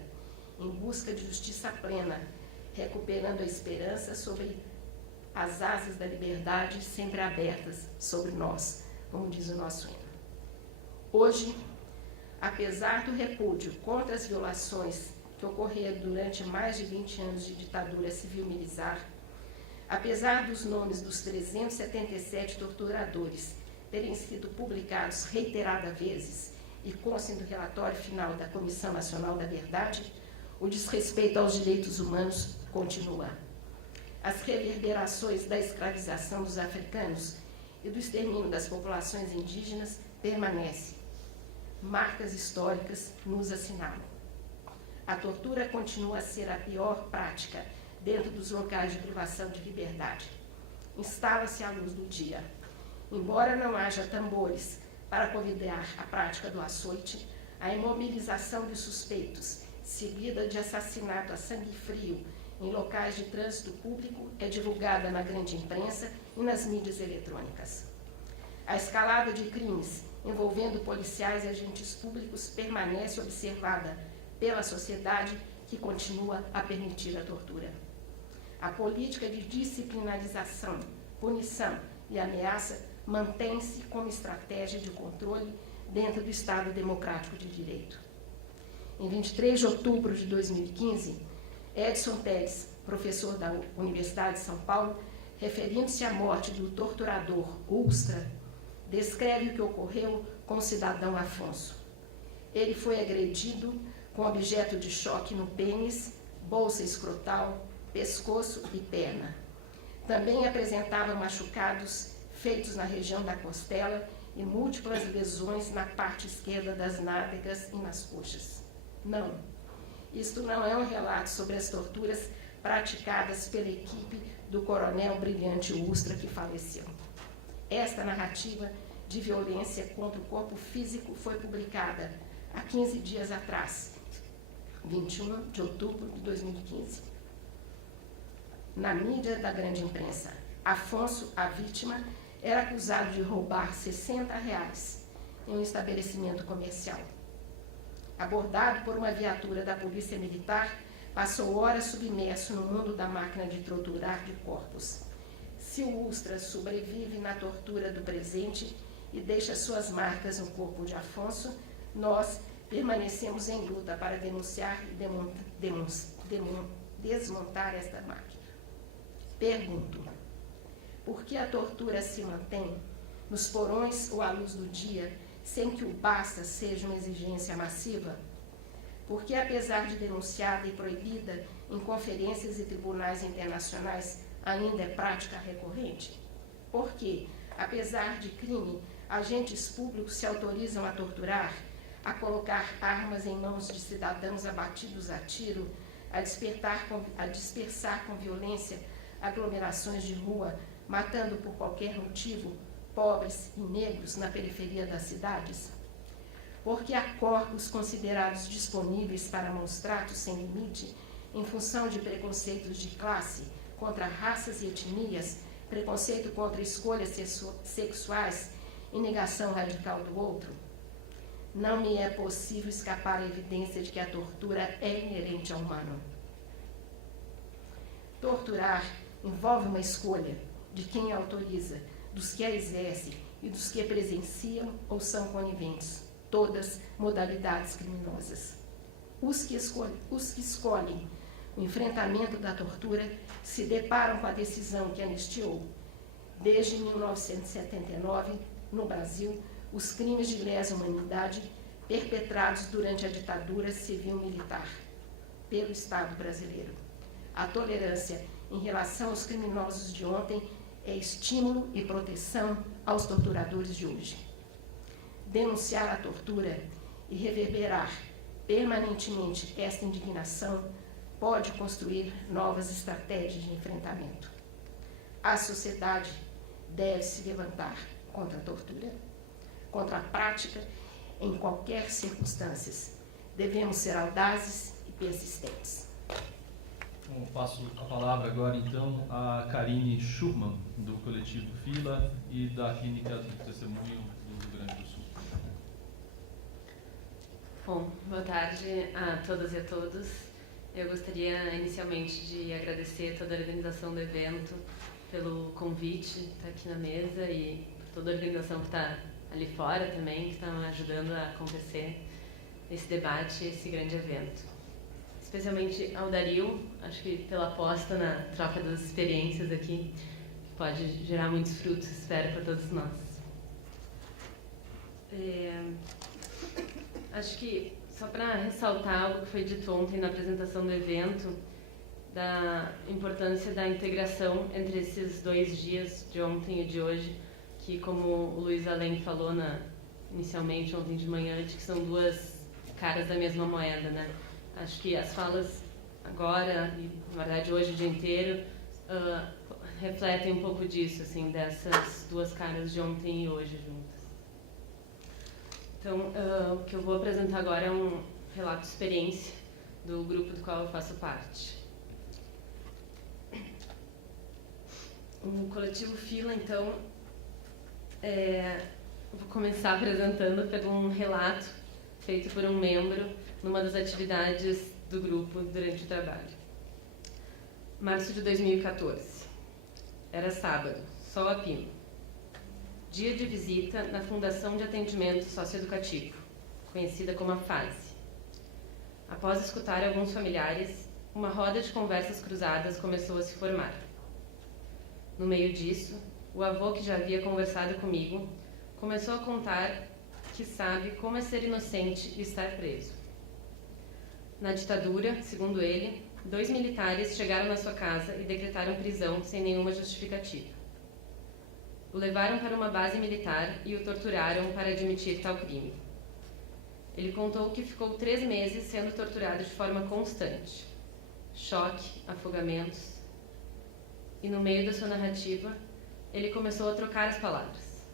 em busca de justiça plena, recuperando a esperança sobre as asas da liberdade sempre abertas sobre nós, como diz o nosso hino. Hoje, apesar do repúdio contra as violações que ocorreram durante mais de 20 anos de ditadura civil-militar, apesar dos nomes dos 377 torturadores terem sido publicados reiteradas vezes e constem do relatório final da Comissão Nacional da Verdade, o desrespeito aos direitos humanos continua. As reverberações da escravização dos africanos e do extermínio das populações indígenas permanecem. Marcas históricas nos assinalam. A tortura continua a ser a pior prática dentro dos locais de privação de liberdade. Instala-se a luz do dia. Embora não haja tambores para convidar a prática do açoite, a imobilização de suspeitos, seguida de assassinato a sangue frio em locais de trânsito público, é divulgada na grande imprensa e nas mídias eletrônicas. A escalada de crimes envolvendo policiais e agentes públicos permanece observada pela sociedade, que continua a permitir a tortura. A política de disciplinarização, punição e ameaça mantém-se como estratégia de controle dentro do Estado Democrático de Direito. Em 23 de outubro de 2015, Edson Teles, professor da Universidade de São Paulo, referindo-se à morte do torturador Ustra, descreve o que ocorreu com o cidadão Afonso. Ele foi agredido com objeto de choque no pênis, bolsa escrotal, pescoço e perna. Também apresentava machucados feitos na região da costela e múltiplas lesões na parte esquerda das nádegas e nas coxas. Não, isto não é um relato sobre as torturas praticadas pela equipe do coronel Brilhante Ustra que faleceu. Esta narrativa de violência contra o corpo físico foi publicada há 15 dias atrás, 21 de outubro de 2015. Na mídia da grande imprensa, Afonso, a vítima, era acusado de roubar R$60 em um estabelecimento comercial. Abordado por uma viatura da Polícia Militar, passou horas submerso no mundo da máquina de torturar de corpos. Se o Ustra sobrevive na tortura do presente e deixa suas marcas no corpo de Afonso, nós permanecemos em luta para denunciar e desmontar esta máquina. Pergunto, por que a tortura se mantém nos porões ou à luz do dia, sem que o basta seja uma exigência massiva? Porque, apesar de denunciada e proibida em conferências e tribunais internacionais, ainda é prática recorrente? Porque, apesar de crime, agentes públicos se autorizam a torturar, a colocar armas em mãos de cidadãos abatidos a tiro, a dispersar com violência aglomerações de rua, matando por qualquer motivo pobres e negros na periferia das cidades? Porque há corpos considerados disponíveis para maus tratos sem limite, em função de preconceitos de classe, contra raças e etnias, preconceito contra escolhas sexuais e negação radical do outro? Não me é possível escapar à evidência de que a tortura é inerente ao humano. Torturar envolve uma escolha de quem a autoriza, dos que a exercem e dos que presenciam ou são coniventes, todas modalidades criminosas. Os que escolhem o enfrentamento da tortura se deparam com a decisão que anistiou, desde 1979, no Brasil, os crimes de lesa humanidade perpetrados durante a ditadura civil-militar pelo Estado brasileiro. A tolerância em relação aos criminosos de ontem é estímulo e proteção aos torturadores de hoje. Denunciar a tortura e reverberar permanentemente esta indignação pode construir novas estratégias de enfrentamento. A sociedade deve se levantar contra a tortura, contra a prática em qualquer circunstância. Devemos ser audazes e persistentes. Bom, passo a palavra agora, então, a Karine Schurman, do Coletivo Fila e da Clínica do Testemunho do Rio Grande do Sul. Bom, boa tarde a todas e a todos. Eu gostaria inicialmente de agradecer toda a organização do evento pelo convite, estar aqui na mesa, e por toda a organização que está ali fora também, que está ajudando a acontecer esse debate, esse grande evento. Especialmente ao Dario, acho que pela aposta na troca das experiências aqui, que pode gerar muitos frutos, espero, para todos nós. Acho que, só para ressaltar algo que foi dito ontem na apresentação do evento, da importância da integração entre esses 2 dias, de ontem e de hoje, que, como o Luiz Além falou inicialmente, ontem de manhã, de que são 2 caras da mesma moeda, né? Acho que as falas agora, e na verdade hoje o dia inteiro, refletem um pouco disso, assim, dessas 2 caras de ontem e hoje juntas. Então, o que eu vou apresentar agora é um relato de experiência do grupo do qual eu faço parte. O Coletivo Fila, então, vou começar apresentando por um relato feito por um membro numa das atividades do grupo durante o trabalho. Março de 2014. Era sábado, sol a pino. Dia de visita na Fundação de Atendimento Socioeducativo, conhecida como a FASE. Após escutar alguns familiares, uma roda de conversas cruzadas começou a se formar. No meio disso, o avô, que já havia conversado comigo, começou a contar que sabe como é ser inocente e estar preso. Na ditadura, segundo ele, 2 militares chegaram na sua casa e decretaram prisão sem nenhuma justificativa. O levaram para uma base militar e o torturaram para admitir tal crime. Ele contou que ficou 3 meses sendo torturado de forma constante. Choque, afogamentos. E no meio da sua narrativa, ele começou a trocar as palavras.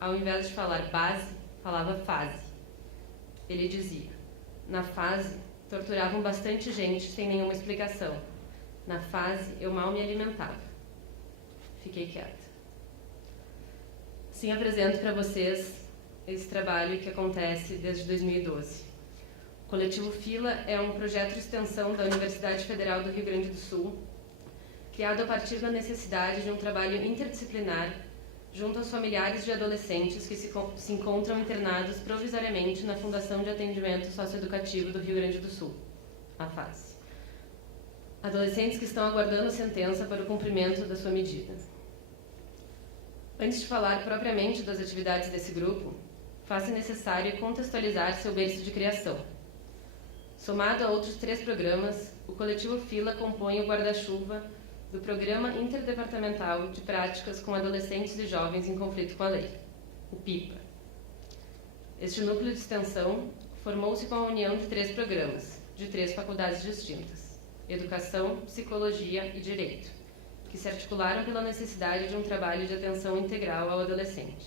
Ao invés de falar base, falava fase. Ele dizia: na fase, torturavam bastante gente sem nenhuma explicação. Na fase, eu mal me alimentava. Fiquei quieta. Sim, apresento para vocês esse trabalho que acontece desde 2012. O Coletivo Fila é um projeto de extensão da Universidade Federal do Rio Grande do Sul, criado a partir da necessidade de um trabalho interdisciplinar junto aos familiares de adolescentes que se encontram internados provisoriamente na Fundação de Atendimento Socioeducativo do Rio Grande do Sul, a FASE. Adolescentes que estão aguardando sentença para o cumprimento da sua medida. Antes de falar propriamente das atividades desse grupo, faz-se necessário contextualizar seu berço de criação. Somado a outros 3 programas, o Coletivo Fila compõe o guarda-chuva do Programa Interdepartamental de Práticas com Adolescentes e Jovens em Conflito com a Lei, o PIPA. Este núcleo de extensão formou-se com a união de 3 programas, de 3 faculdades distintas: Educação, Psicologia e Direito, que se articularam pela necessidade de um trabalho de atenção integral ao adolescente.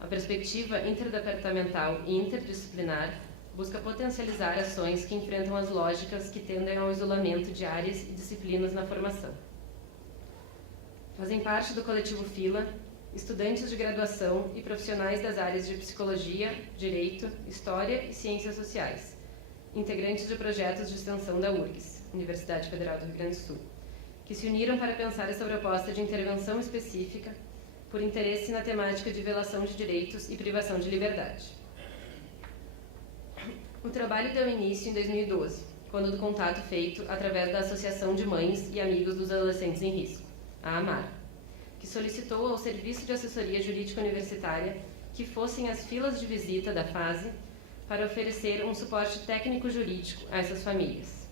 A perspectiva interdepartamental e interdisciplinar busca potencializar ações que enfrentam as lógicas que tendem ao isolamento de áreas e disciplinas na formação. Fazem parte do Coletivo Fila estudantes de graduação e profissionais das áreas de Psicologia, Direito, História e Ciências Sociais, integrantes de projetos de extensão da URGS, Universidade Federal do Rio Grande do Sul, que se uniram para pensar essa proposta de intervenção específica por interesse na temática de violação de direitos e privação de liberdade. O trabalho deu início em 2012, quando do contato feito através da Associação de Mães e Amigos dos Adolescentes em Risco, a AMAR, que solicitou ao Serviço de Assessoria Jurídica Universitária que fossem as filas de visita da FASE para oferecer um suporte técnico-jurídico a essas famílias.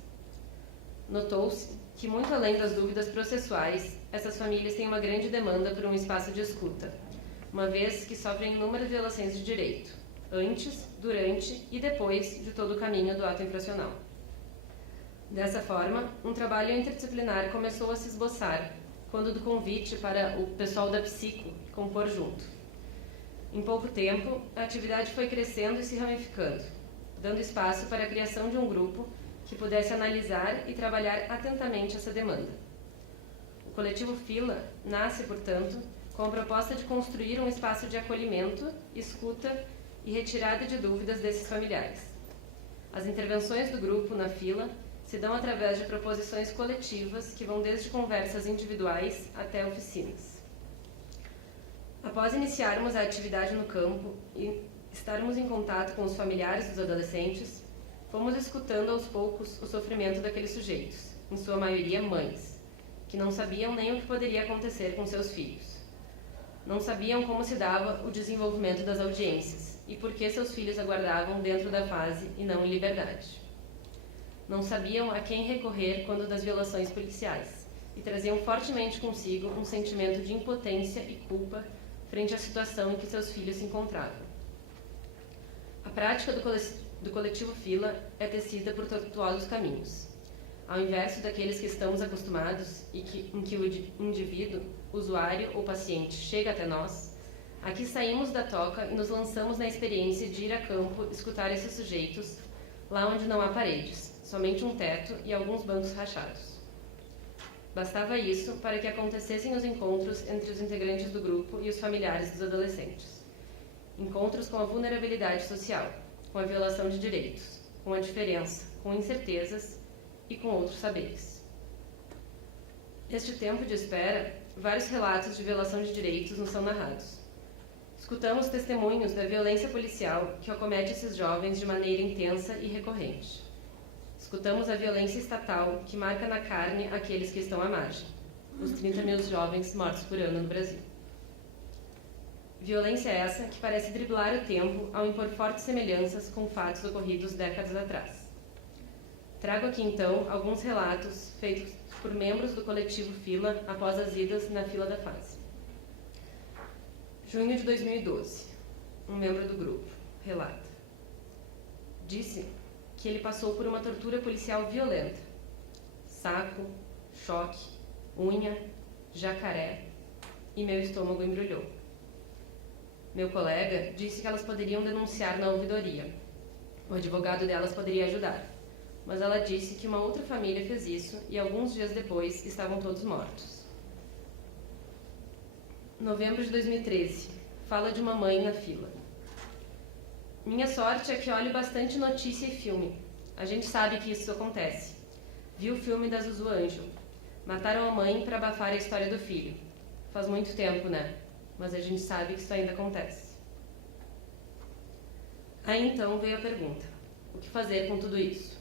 notou-se que, muito além das dúvidas processuais, essas famílias têm uma grande demanda por um espaço de escuta, uma vez que sofrem inúmeras violações de direito, antes, durante e depois de todo o caminho do ato infracional. Dessa forma, um trabalho interdisciplinar começou a se esboçar, quando do convite para o pessoal da Psico compor junto. Em pouco tempo, a atividade foi crescendo e se ramificando, dando espaço para a criação de um grupo que pudesse analisar e trabalhar atentamente essa demanda. O coletivo Fila nasce, portanto, com a proposta de construir um espaço de acolhimento, escuta e retirada de dúvidas desses familiares. As intervenções do grupo na Fila se dão através de proposições coletivas que vão desde conversas individuais até oficinas. Após iniciarmos a atividade no campo e estarmos em contato com os familiares dos adolescentes, fomos escutando aos poucos o sofrimento daqueles sujeitos, em sua maioria mães, que não sabiam nem o que poderia acontecer com seus filhos. Não sabiam como se dava o desenvolvimento das audiências e por que seus filhos aguardavam dentro da fase e não em liberdade. Não sabiam a quem recorrer quando das violações policiais e traziam fortemente consigo um sentimento de impotência e culpa frente à situação em que seus filhos se encontravam. A prática do coletivo Fila é tecida por tortuosos caminhos. Ao inverso daqueles que estamos acostumados em que o indivíduo, usuário ou paciente chega até nós, aqui saímos da toca e nos lançamos na experiência de ir a campo escutar esses sujeitos lá onde não há paredes, somente um teto e alguns bancos rachados. Bastava isso para que acontecessem os encontros entre os integrantes do grupo e os familiares dos adolescentes. Encontros com a vulnerabilidade social, com a violação de direitos, com a diferença, com incertezas e com outros saberes. Neste tempo de espera, vários relatos de violação de direitos nos são narrados. Escutamos testemunhos da violência policial que acomete esses jovens de maneira intensa e recorrente. Escutamos a violência estatal que marca na carne aqueles que estão à margem, os 30 mil jovens mortos por ano no Brasil. Violência essa que parece driblar o tempo ao impor fortes semelhanças com fatos ocorridos décadas atrás. Trago aqui então alguns relatos feitos por membros do coletivo Fila após as idas na fila da fase. Junho de 2012. Um membro do grupo relata. Disse que ele passou por uma tortura policial violenta. Saco, choque, unha, jacaré e meu estômago embrulhou. Meu colega disse que elas poderiam denunciar na ouvidoria. O advogado delas poderia ajudar, mas ela disse que uma outra família fez isso e alguns dias depois estavam todos mortos. Novembro de 2013. Fala de uma mãe na fila. Minha sorte é que olho bastante notícia e filme. A gente sabe que isso acontece. Vi o filme da Zuzu Anjo. Mataram a mãe para abafar a história do filho. Faz muito tempo, né? Mas a gente sabe que isso ainda acontece. Aí então veio a pergunta: o que fazer com tudo isso?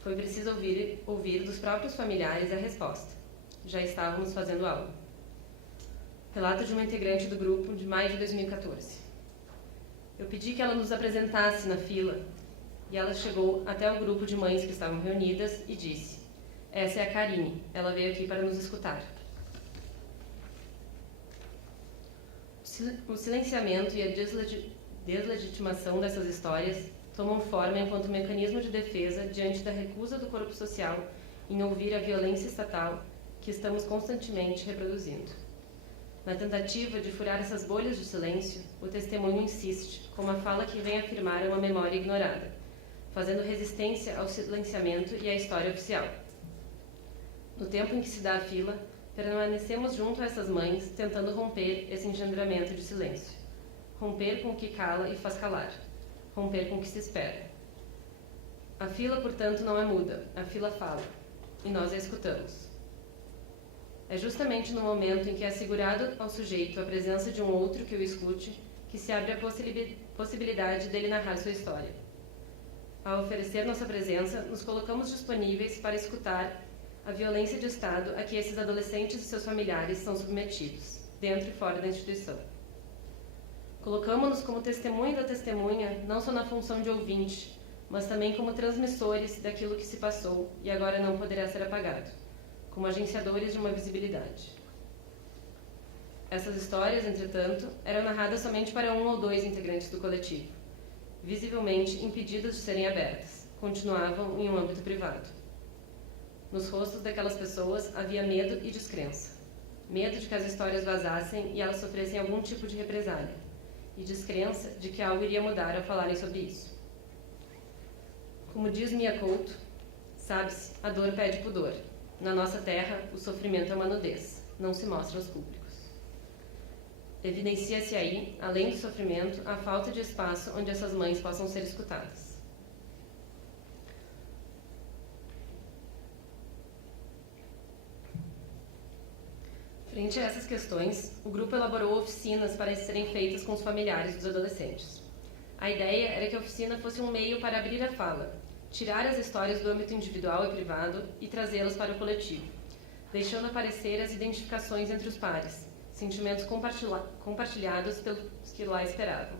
Foi preciso ouvir dos próprios familiares a resposta. Já estávamos fazendo algo. Relato de uma integrante do grupo de maio de 2014. Eu pedi que ela nos apresentasse na fila e ela chegou até o grupo de mães que estavam reunidas e disse: essa é a Karine, ela veio aqui para nos escutar. O silenciamento e a deslegitimação dessas histórias tomam forma enquanto mecanismo de defesa diante da recusa do corpo social em ouvir a violência estatal que estamos constantemente reproduzindo. Na tentativa de furar essas bolhas de silêncio, o testemunho insiste com uma fala que vem afirmar uma memória ignorada, fazendo resistência ao silenciamento e à história oficial. No tempo em que se dá a fila, permanecemos junto a essas mães, tentando romper esse engendramento de silêncio. Romper com o que cala e faz calar. Romper com o que se espera. A fila, portanto, não é muda, a fila fala, e nós a escutamos. É justamente no momento em que é assegurado ao sujeito a presença de um outro que o escute, que se abre a possibilidade dele narrar sua história. Ao oferecer nossa presença, nos colocamos disponíveis para escutar a violência de Estado a que esses adolescentes e seus familiares são submetidos, dentro e fora da instituição. Colocamos-nos como testemunha da testemunha, não só na função de ouvinte, mas também como transmissores daquilo que se passou e agora não poderá ser apagado, como agenciadores de uma visibilidade. Essas histórias, entretanto, eram narradas somente para 1 ou 2 integrantes do coletivo, visivelmente impedidas de serem abertas, continuavam em um âmbito privado. Nos rostos daquelas pessoas havia medo e descrença. Medo de que as histórias vazassem e elas sofressem algum tipo de represália, e descrença de que algo iria mudar ao falarem sobre isso. Como diz Mia Couto, sabe-se, a dor pede pudor. Na nossa terra, o sofrimento é uma nudez, não se mostra aos públicos. Evidencia-se aí, além do sofrimento, a falta de espaço onde essas mães possam ser escutadas. Frente a essas questões, o grupo elaborou oficinas para serem feitas com os familiares dos adolescentes. A ideia era que a oficina fosse um meio para abrir a fala, tirar as histórias do âmbito individual e privado e trazê-las para o coletivo, deixando aparecer as identificações entre os pares, sentimentos compartilhados pelos que lá esperavam.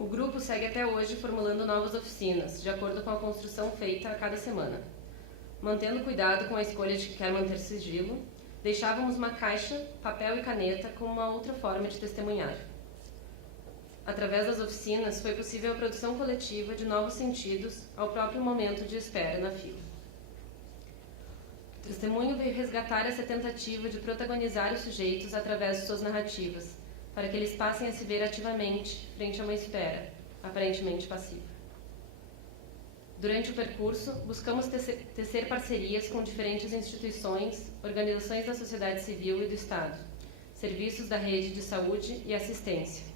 O grupo segue até hoje formulando novas oficinas, de acordo com a construção feita a cada semana. Mantendo cuidado com a escolha de que quer manter sigilo, deixávamos uma caixa, papel e caneta como uma outra forma de testemunhar. Através das oficinas, foi possível a produção coletiva de novos sentidos ao próprio momento de espera na fila. O testemunho veio resgatar essa tentativa de protagonizar os sujeitos através de suas narrativas, para que eles passem a se ver ativamente frente a uma espera, aparentemente passiva. Durante o percurso, buscamos tecer parcerias com diferentes instituições, organizações da sociedade civil e do Estado, serviços da rede de saúde e assistência.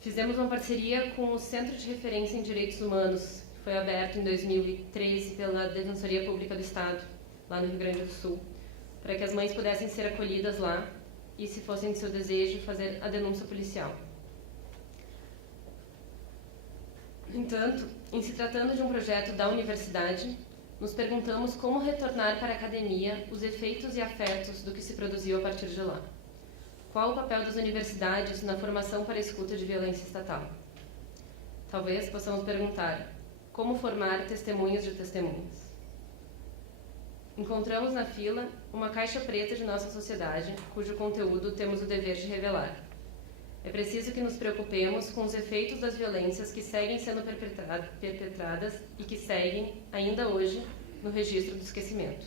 Fizemos uma parceria com o Centro de Referência em Direitos Humanos, que foi aberto em 2013 pela Defensoria Pública do Estado, lá no Rio Grande do Sul, para que as mães pudessem ser acolhidas lá e, se fossem de seu desejo, fazer a denúncia policial. No entanto, em se tratando de um projeto da universidade, nos perguntamos como retornar para a academia os efeitos e afetos do que se produziu a partir de lá. Qual o papel das universidades na formação para a escuta de violência estatal? Talvez possamos perguntar: como formar testemunhos de testemunhas? Encontramos na fila uma caixa preta de nossa sociedade, cujo conteúdo temos o dever de revelar. É preciso que nos preocupemos com os efeitos das violências que seguem sendo perpetradas e que seguem, ainda hoje, no registro do esquecimento.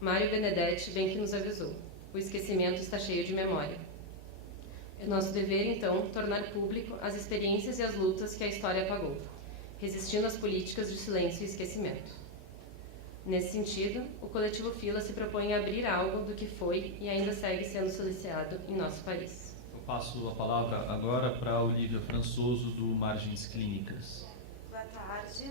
Mário Benedetti bem que nos avisou: o esquecimento está cheio de memória. É nosso dever, então, tornar público as experiências e as lutas que a história apagou, resistindo às políticas de silêncio e esquecimento. Nesse sentido, o coletivo Fila se propõe a abrir algo do que foi e ainda segue sendo silenciado em nosso país. Eu passo a palavra agora para a Olivia Françoso, do Margens Clínicas. Boa tarde.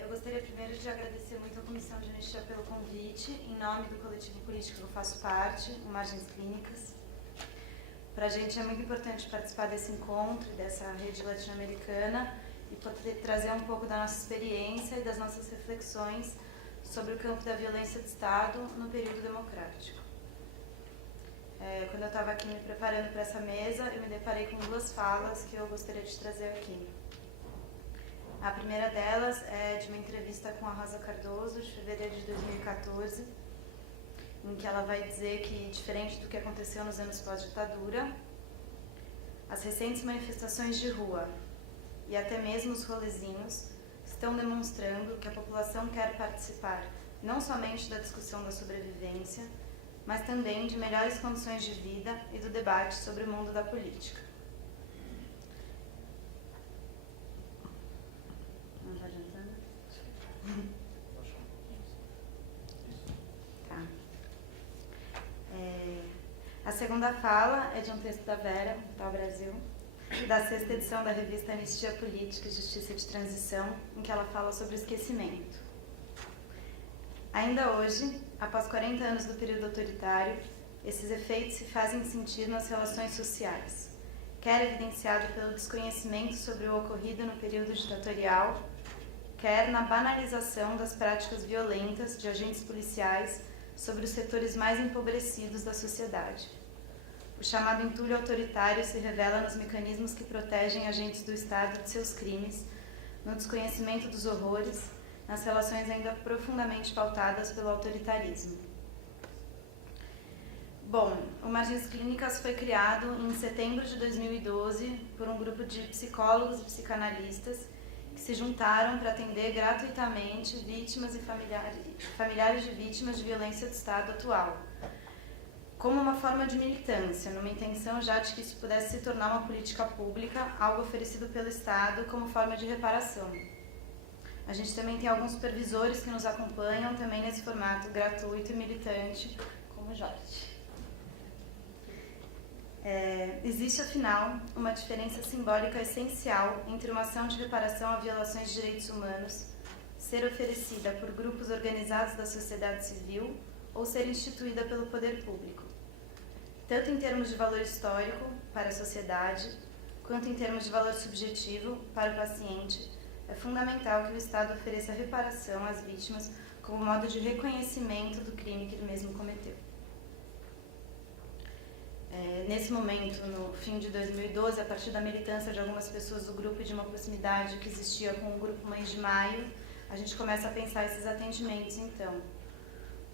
Eu gostaria primeiro de agradecer muito à Comissão de Anistia pelo convite, em nome do coletivo político que eu faço parte, o Margens Clínicas. Para a gente é muito importante participar desse encontro, dessa rede latino-americana, e poder trazer um pouco da nossa experiência e das nossas reflexões sobre o campo da violência de Estado no período democrático. Quando eu estava aqui me preparando para essa mesa, eu me deparei com duas falas que eu gostaria de trazer aqui. A primeira delas é de uma entrevista com a Rosa Cardoso, de fevereiro de 2014, em que ela vai dizer que, diferente do que aconteceu nos anos pós-ditadura, as recentes manifestações de rua e até mesmo os rolezinhos estão demonstrando que a população quer participar não somente da discussão da sobrevivência, mas também de melhores condições de vida e do debate sobre o mundo da política. Não está adiantando? Tá. A segunda fala é de um texto da Vera, do Brasil, da 6ª edição da revista Anistia Política e Justiça de Transição, em que ela fala sobre o esquecimento. Ainda hoje, após 40 anos do período autoritário, esses efeitos se fazem sentir nas relações sociais, quer evidenciado pelo desconhecimento sobre o ocorrido no período ditatorial, quer na banalização das práticas violentas de agentes policiais sobre os setores mais empobrecidos da sociedade. o chamado entulho autoritário se revela nos mecanismos que protegem agentes do Estado de seus crimes, no desconhecimento dos horrores, nas relações ainda profundamente pautadas pelo autoritarismo. Bom, o Margens Clínicas foi criado em setembro de 2012 por um grupo de psicólogos e psicanalistas que se juntaram para atender gratuitamente vítimas e familiares de vítimas de violência do Estado atual, como uma forma de militância, numa intenção já de que isso pudesse se tornar uma política pública, algo oferecido pelo Estado como forma de reparação. A gente também tem alguns supervisores que nos acompanham também nesse formato gratuito e militante, como o Jorge. Existe, afinal, uma diferença simbólica essencial entre uma ação de reparação a violações de direitos humanos ser oferecida por grupos organizados da sociedade civil ou ser instituída pelo poder público, tanto em termos de valor histórico para a sociedade, quanto em termos de valor subjetivo para o paciente. É fundamental que o Estado ofereça reparação às vítimas como modo de reconhecimento do crime que ele mesmo cometeu. Nesse momento, no fim de 2012, a partir da militância de algumas pessoas do grupo e de uma proximidade que existia com o grupo Mães de Maio, a gente começa a pensar esses atendimentos, então.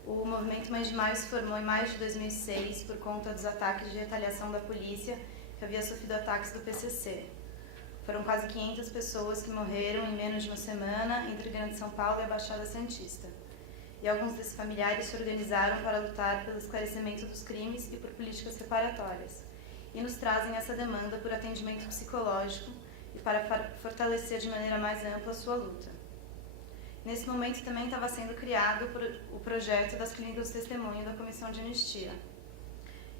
O movimento Mães de Maio se formou em maio de 2006 por conta dos ataques de retaliação da polícia que havia sofrido ataques do PCC. Foram quase 500 pessoas que morreram em menos de uma semana entre Grande São Paulo e a Baixada Santista. E alguns desses familiares se organizaram para lutar pelo esclarecimento dos crimes e por políticas reparatórias. E nos trazem essa demanda por atendimento psicológico e para fortalecer de maneira mais ampla a sua luta. Nesse momento também estava sendo criado o projeto das Clínicas do Testemunho da Comissão de Anistia.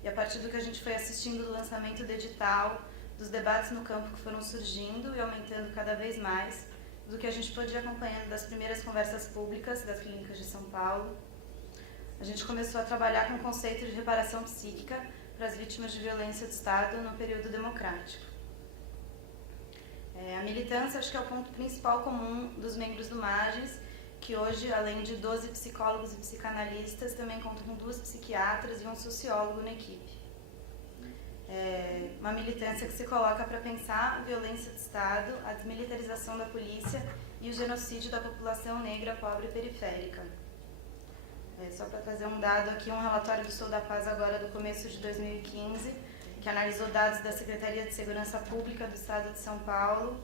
E a partir do que a gente foi assistindo do lançamento do edital, dos debates no campo que foram surgindo e aumentando cada vez mais, do que a gente pôde ir acompanhando das primeiras conversas públicas das clínicas de São Paulo, a gente começou a trabalhar com o conceito de reparação psíquica para as vítimas de violência do Estado no período democrático. A militância acho que é o ponto principal comum dos membros do Margens, que hoje, além de 12 psicólogos e psicanalistas, também conta com 2 psiquiatras e um sociólogo na equipe. Uma militância que se coloca para pensar a violência do Estado, a desmilitarização da polícia e o genocídio da população negra, pobre e periférica. Só para trazer um dado aqui, um relatório do Sou da Paz agora do começo de 2015, que analisou dados da Secretaria de Segurança Pública do Estado de São Paulo,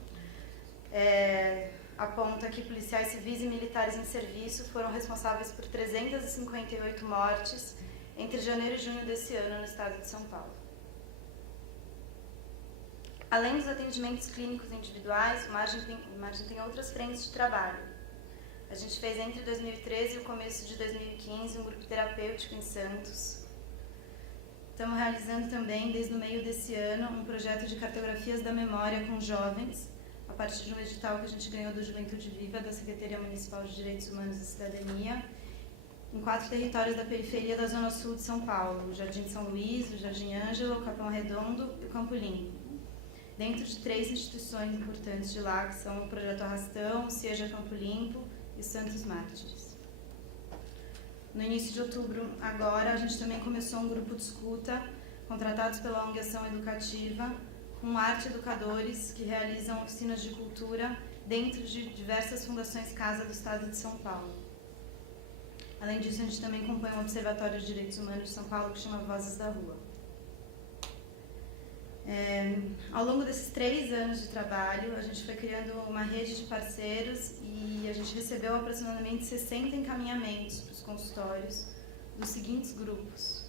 aponta que policiais civis e militares em serviço foram responsáveis por 358 mortes entre janeiro e junho desse ano no Estado de São Paulo. Além dos atendimentos clínicos individuais, o Margem tem outras frentes de trabalho. A gente fez entre 2013 e o começo de 2015 um grupo terapêutico em Santos. Estamos realizando também, desde o meio desse ano, um projeto de cartografias da memória com jovens, a partir de um edital que a gente ganhou do Juventude Viva, da Secretaria Municipal de Direitos Humanos e Cidadania, em 4 territórios da periferia da Zona Sul de São Paulo, o Jardim São Luís, o Jardim Ângela, o Capão Redondo e o Campo Limpo, dentro de 3 instituições importantes de lá, que são o Projeto Arrastão, o Seja Campo Limpo e os Santos Mártires. No início de outubro, agora, a gente também começou um grupo de escuta, contratados pela ONG Ação Educativa, com arte educadores que realizam oficinas de cultura dentro de diversas fundações Casa do Estado de São Paulo. Além disso, a gente também compõe um Observatório de Direitos Humanos de São Paulo que chama Vozes da Rua. Ao longo desses 3 anos de trabalho, a gente foi criando uma rede de parceiros e a gente recebeu aproximadamente 60 encaminhamentos para os consultórios dos seguintes grupos: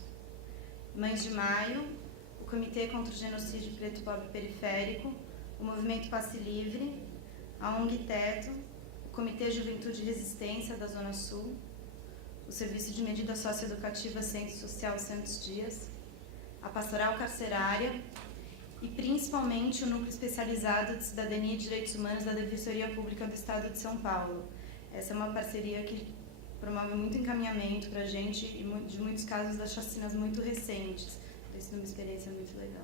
Mães de Maio, o Comitê contra o Genocídio Preto Pobre Periférico, o Movimento Passe Livre, a ONG Teto, o Comitê Juventude e Resistência da Zona Sul, o Serviço de Medida Socioeducativa Centro Social Santos Dias, a Pastoral Carcerária e principalmente o Núcleo Especializado de Cidadania e Direitos Humanos da Defensoria Pública do Estado de São Paulo. Essa é uma parceria que promove muito encaminhamento para a gente e de muitos casos das chacinas muito recentes. Isso é uma experiência muito legal.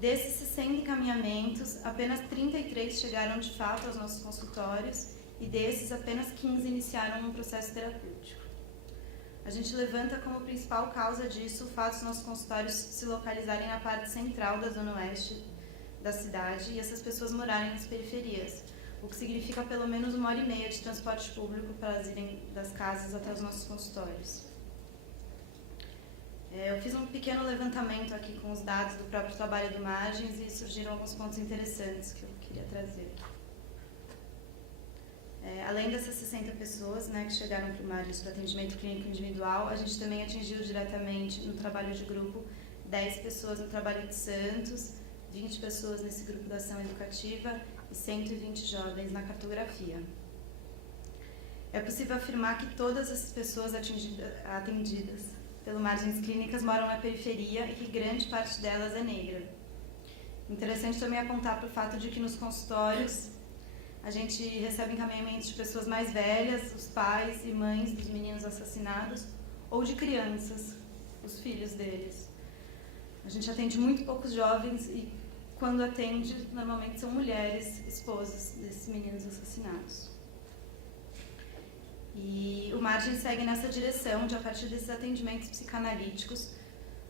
Desses 60 encaminhamentos, apenas 33 chegaram de fato aos nossos consultórios e desses, apenas 15 iniciaram um processo terapêutico. A gente levanta como principal causa disso o fato dos nossos consultórios se localizarem na parte central da zona oeste da cidade e essas pessoas morarem nas periferias, o que significa pelo menos 1h30 de transporte público para elas irem das casas até os nossos consultórios. Eu fiz um pequeno levantamento aqui com os dados do próprio trabalho do Margens e surgiram alguns pontos interessantes que eu queria trazer. Além dessas 60 pessoas, né, que chegaram para o Margens para atendimento clínico individual, a gente também atingiu diretamente no trabalho de grupo 10 pessoas no trabalho de Santos, 20 pessoas nesse grupo da ação educativa e 120 jovens na cartografia. É possível afirmar que todas essas pessoas atendidas pelo Margens Clínicas moram na periferia e que grande parte delas é negra. Interessante também apontar para o fato de que nos consultórios a gente recebe encaminhamentos de pessoas mais velhas, os pais e mães dos meninos assassinados, ou de crianças, os filhos deles. A gente atende muito poucos jovens e, quando atende, normalmente são mulheres, esposas desses meninos assassinados. E o Margens segue nessa direção de, a partir desses atendimentos psicanalíticos,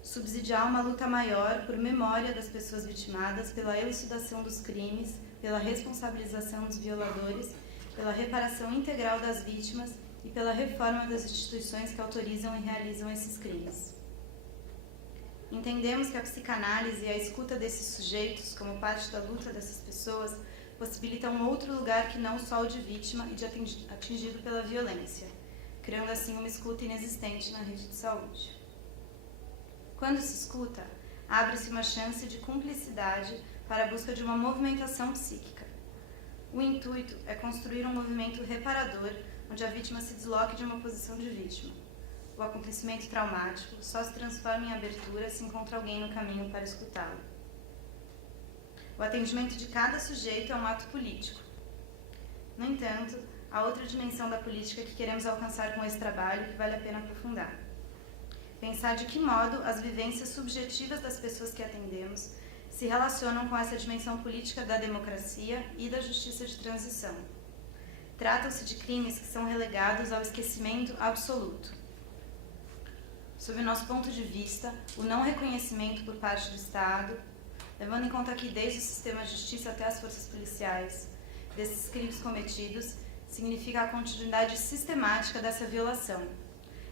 subsidiar uma luta maior por memória das pessoas vitimadas, pela elucidação dos crimes, pela responsabilização dos violadores, pela reparação integral das vítimas e pela reforma das instituições que autorizam e realizam esses crimes. Entendemos que a psicanálise e a escuta desses sujeitos, como parte da luta dessas pessoas, possibilitam um outro lugar que não só o de vítima e de atingido pela violência, criando assim uma escuta inexistente na rede de saúde. Quando se escuta, abre-se uma chance de cumplicidade para a busca de uma movimentação psíquica. O intuito é construir um movimento reparador, onde a vítima se desloque de uma posição de vítima. O acontecimento traumático só se transforma em abertura se encontra alguém no caminho para escutá-lo. O atendimento de cada sujeito é um ato político. No entanto, há outra dimensão da política que queremos alcançar com esse trabalho que vale a pena aprofundar. Pensar de que modo as vivências subjetivas das pessoas que atendemos se relacionam com essa dimensão política da democracia e da justiça de transição. Tratam-se de crimes que são relegados ao esquecimento absoluto. Sob o nosso ponto de vista, o não reconhecimento por parte do Estado, levando em conta que desde o sistema de justiça até as forças policiais, desses crimes cometidos, significa a continuidade sistemática dessa violação.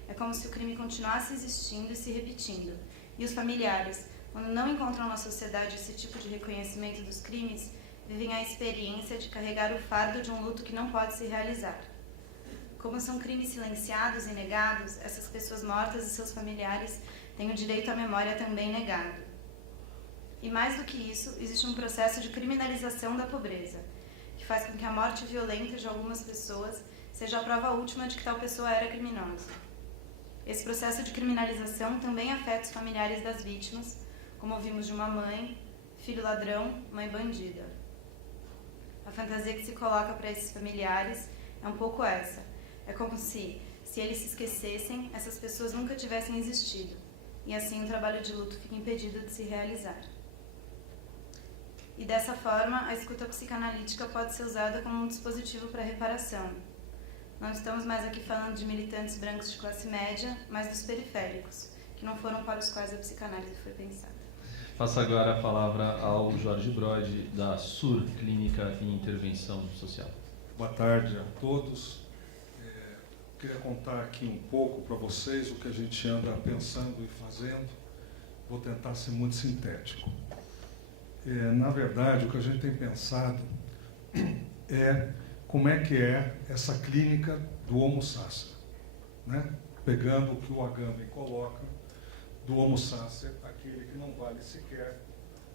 É como se o crime continuasse existindo e se repetindo, e os familiares, quando não encontram na sociedade esse tipo de reconhecimento dos crimes, vivem a experiência de carregar o fardo de um luto que não pode se realizar. Como são crimes silenciados e negados, essas pessoas mortas e seus familiares têm o direito à memória também negado. E mais do que isso, existe um processo de criminalização da pobreza, que faz com que a morte violenta de algumas pessoas seja a prova última de que tal pessoa era criminosa. Esse processo de criminalização também afeta os familiares das vítimas, como ouvimos de uma mãe, filho ladrão, mãe bandida. A fantasia que se coloca para esses familiares é um pouco essa. É como se eles se esquecessem, essas pessoas nunca tivessem existido, e assim o trabalho de luto fica impedido de se realizar. E dessa forma, a escuta psicanalítica pode ser usada como um dispositivo para reparação. Não estamos mais aqui falando de militantes brancos de classe média, mas dos periféricos, que não foram para os quais a psicanálise foi pensada. Passo agora a palavra ao Jorge Brode, da SUR, Clínica e Intervenção Social. Boa tarde a todos. Queria contar aqui um pouco para vocês o que a gente anda pensando e fazendo. Vou tentar ser muito sintético. Na verdade, o que a gente tem pensado é como é que é essa clínica do Homo Sacer, né? Pegando o que o Agamben coloca do Homo Sacer, aquele que não vale sequer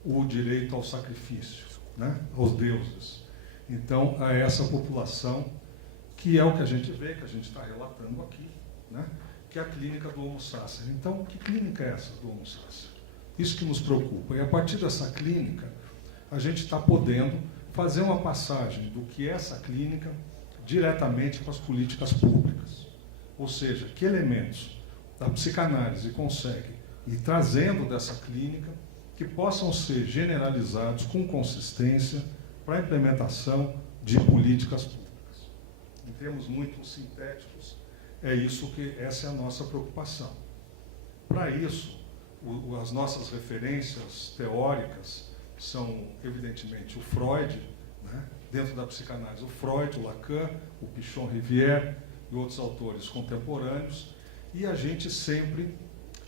o direito ao sacrifício, né? Aos deuses. Então, a essa população, que é o que a gente vê, que a gente está relatando aqui, né? Que é a clínica do Homo Sacer. Então, que clínica é essa do Homo Sacer? Isso que nos preocupa. E a partir dessa clínica, a gente está podendo fazer uma passagem do que é essa clínica diretamente para as políticas públicas. Ou seja, que elementos da psicanálise consegue ir trazendo dessa clínica que possam ser generalizados com consistência para a implementação de políticas públicas. Em termos muito sintéticos, Essa é a nossa preocupação. Para isso, as nossas referências teóricas são, evidentemente, o Freud, né? Dentro da psicanálise, o Freud, o Lacan, o Pichon-Rivière e outros autores contemporâneos, e a gente sempre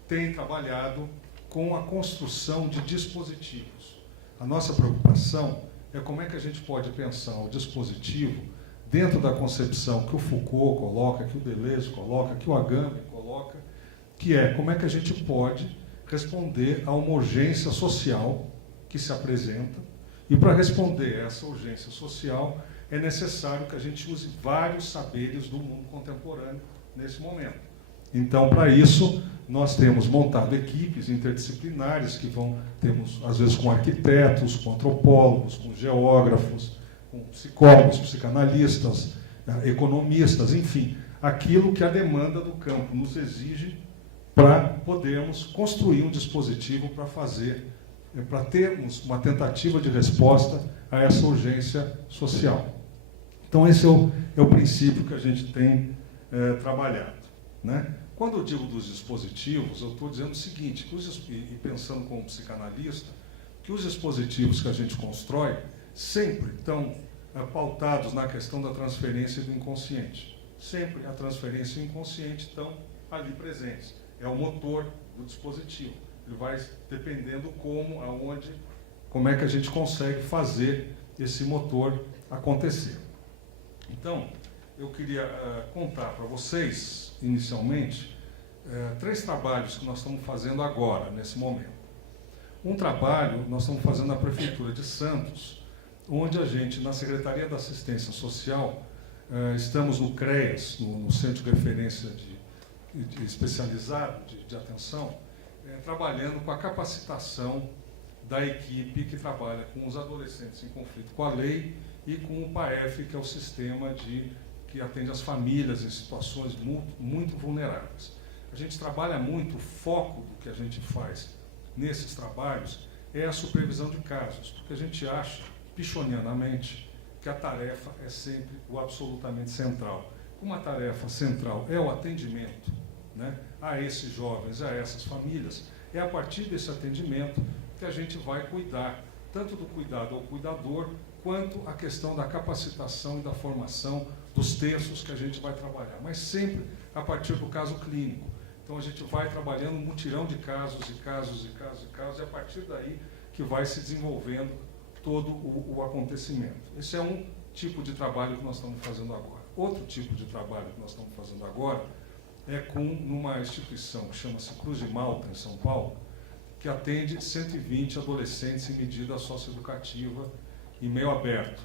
tem trabalhado com a construção de dispositivos. A nossa preocupação é como é que a gente pode pensar o dispositivo dentro da concepção que o Foucault coloca, que o Deleuze coloca, que o Agamben coloca, que é como é que a gente pode responder a uma urgência social que se apresenta, e para responder a essa urgência social é necessário que a gente use vários saberes do mundo contemporâneo nesse momento. Então, para isso, nós temos montado equipes interdisciplinares temos às vezes com arquitetos, com antropólogos, com geógrafos, com psicólogos, psicanalistas, economistas, enfim, aquilo que a demanda do campo nos exige para podermos construir um dispositivo para termos uma tentativa de resposta a essa urgência social. Então, esse é o princípio que a gente tem trabalhado, né? Quando eu digo dos dispositivos, eu estou dizendo o seguinte, e pensando como psicanalista, que os dispositivos que a gente constrói sempre estão pautados na questão da transferência do inconsciente. Sempre a transferência e o inconsciente estão ali presentes. É o motor do dispositivo. Ele vai dependendo como é que a gente consegue fazer esse motor acontecer. Então, eu queria contar para vocês, inicialmente, 3 trabalhos que nós estamos fazendo agora, nesse momento. Um trabalho nós estamos fazendo na Prefeitura de Santos, onde a gente, na Secretaria da Assistência Social, estamos no CREAS, no Centro de Referência Especializado de Atenção, trabalhando com a capacitação da equipe que trabalha com os adolescentes em conflito com a lei e com o PAEF, que é o sistema que atende as famílias em situações muito vulneráveis. A gente trabalha muito, o foco do que a gente faz nesses trabalhos é a supervisão de casos, porque a gente acha, pichonianamente, que a tarefa é sempre o absolutamente central. Como a tarefa central é o atendimento, né, a esses jovens, a essas famílias, é a partir desse atendimento que a gente vai cuidar, tanto do cuidado ao cuidador, quanto a questão da capacitação e da formação dos terços que a gente vai trabalhar, mas sempre a partir do caso clínico. Então a gente vai trabalhando um mutirão de casos, e a partir daí que vai se desenvolvendo todo o acontecimento. Esse é um tipo de trabalho que nós estamos fazendo agora. Outro tipo de trabalho que nós estamos fazendo agora é numa instituição que chama-se Cruz de Malta, em São Paulo, que atende 120 adolescentes em medida socioeducativa em meio aberto.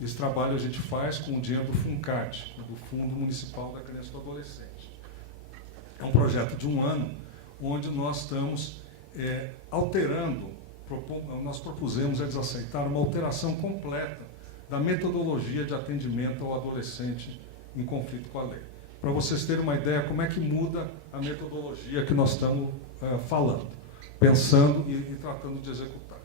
Esse trabalho a gente faz com o dinheiro do FUNCAD, do Fundo Municipal da Criança e do Adolescente. É um projeto de 1 ano, onde nós estamos alterando, nós propusemos, eles aceitaram, uma alteração completa da metodologia de atendimento ao adolescente em conflito com a lei. Para vocês terem uma ideia como é que muda a metodologia que nós estamos falando, pensando e tratando de executar.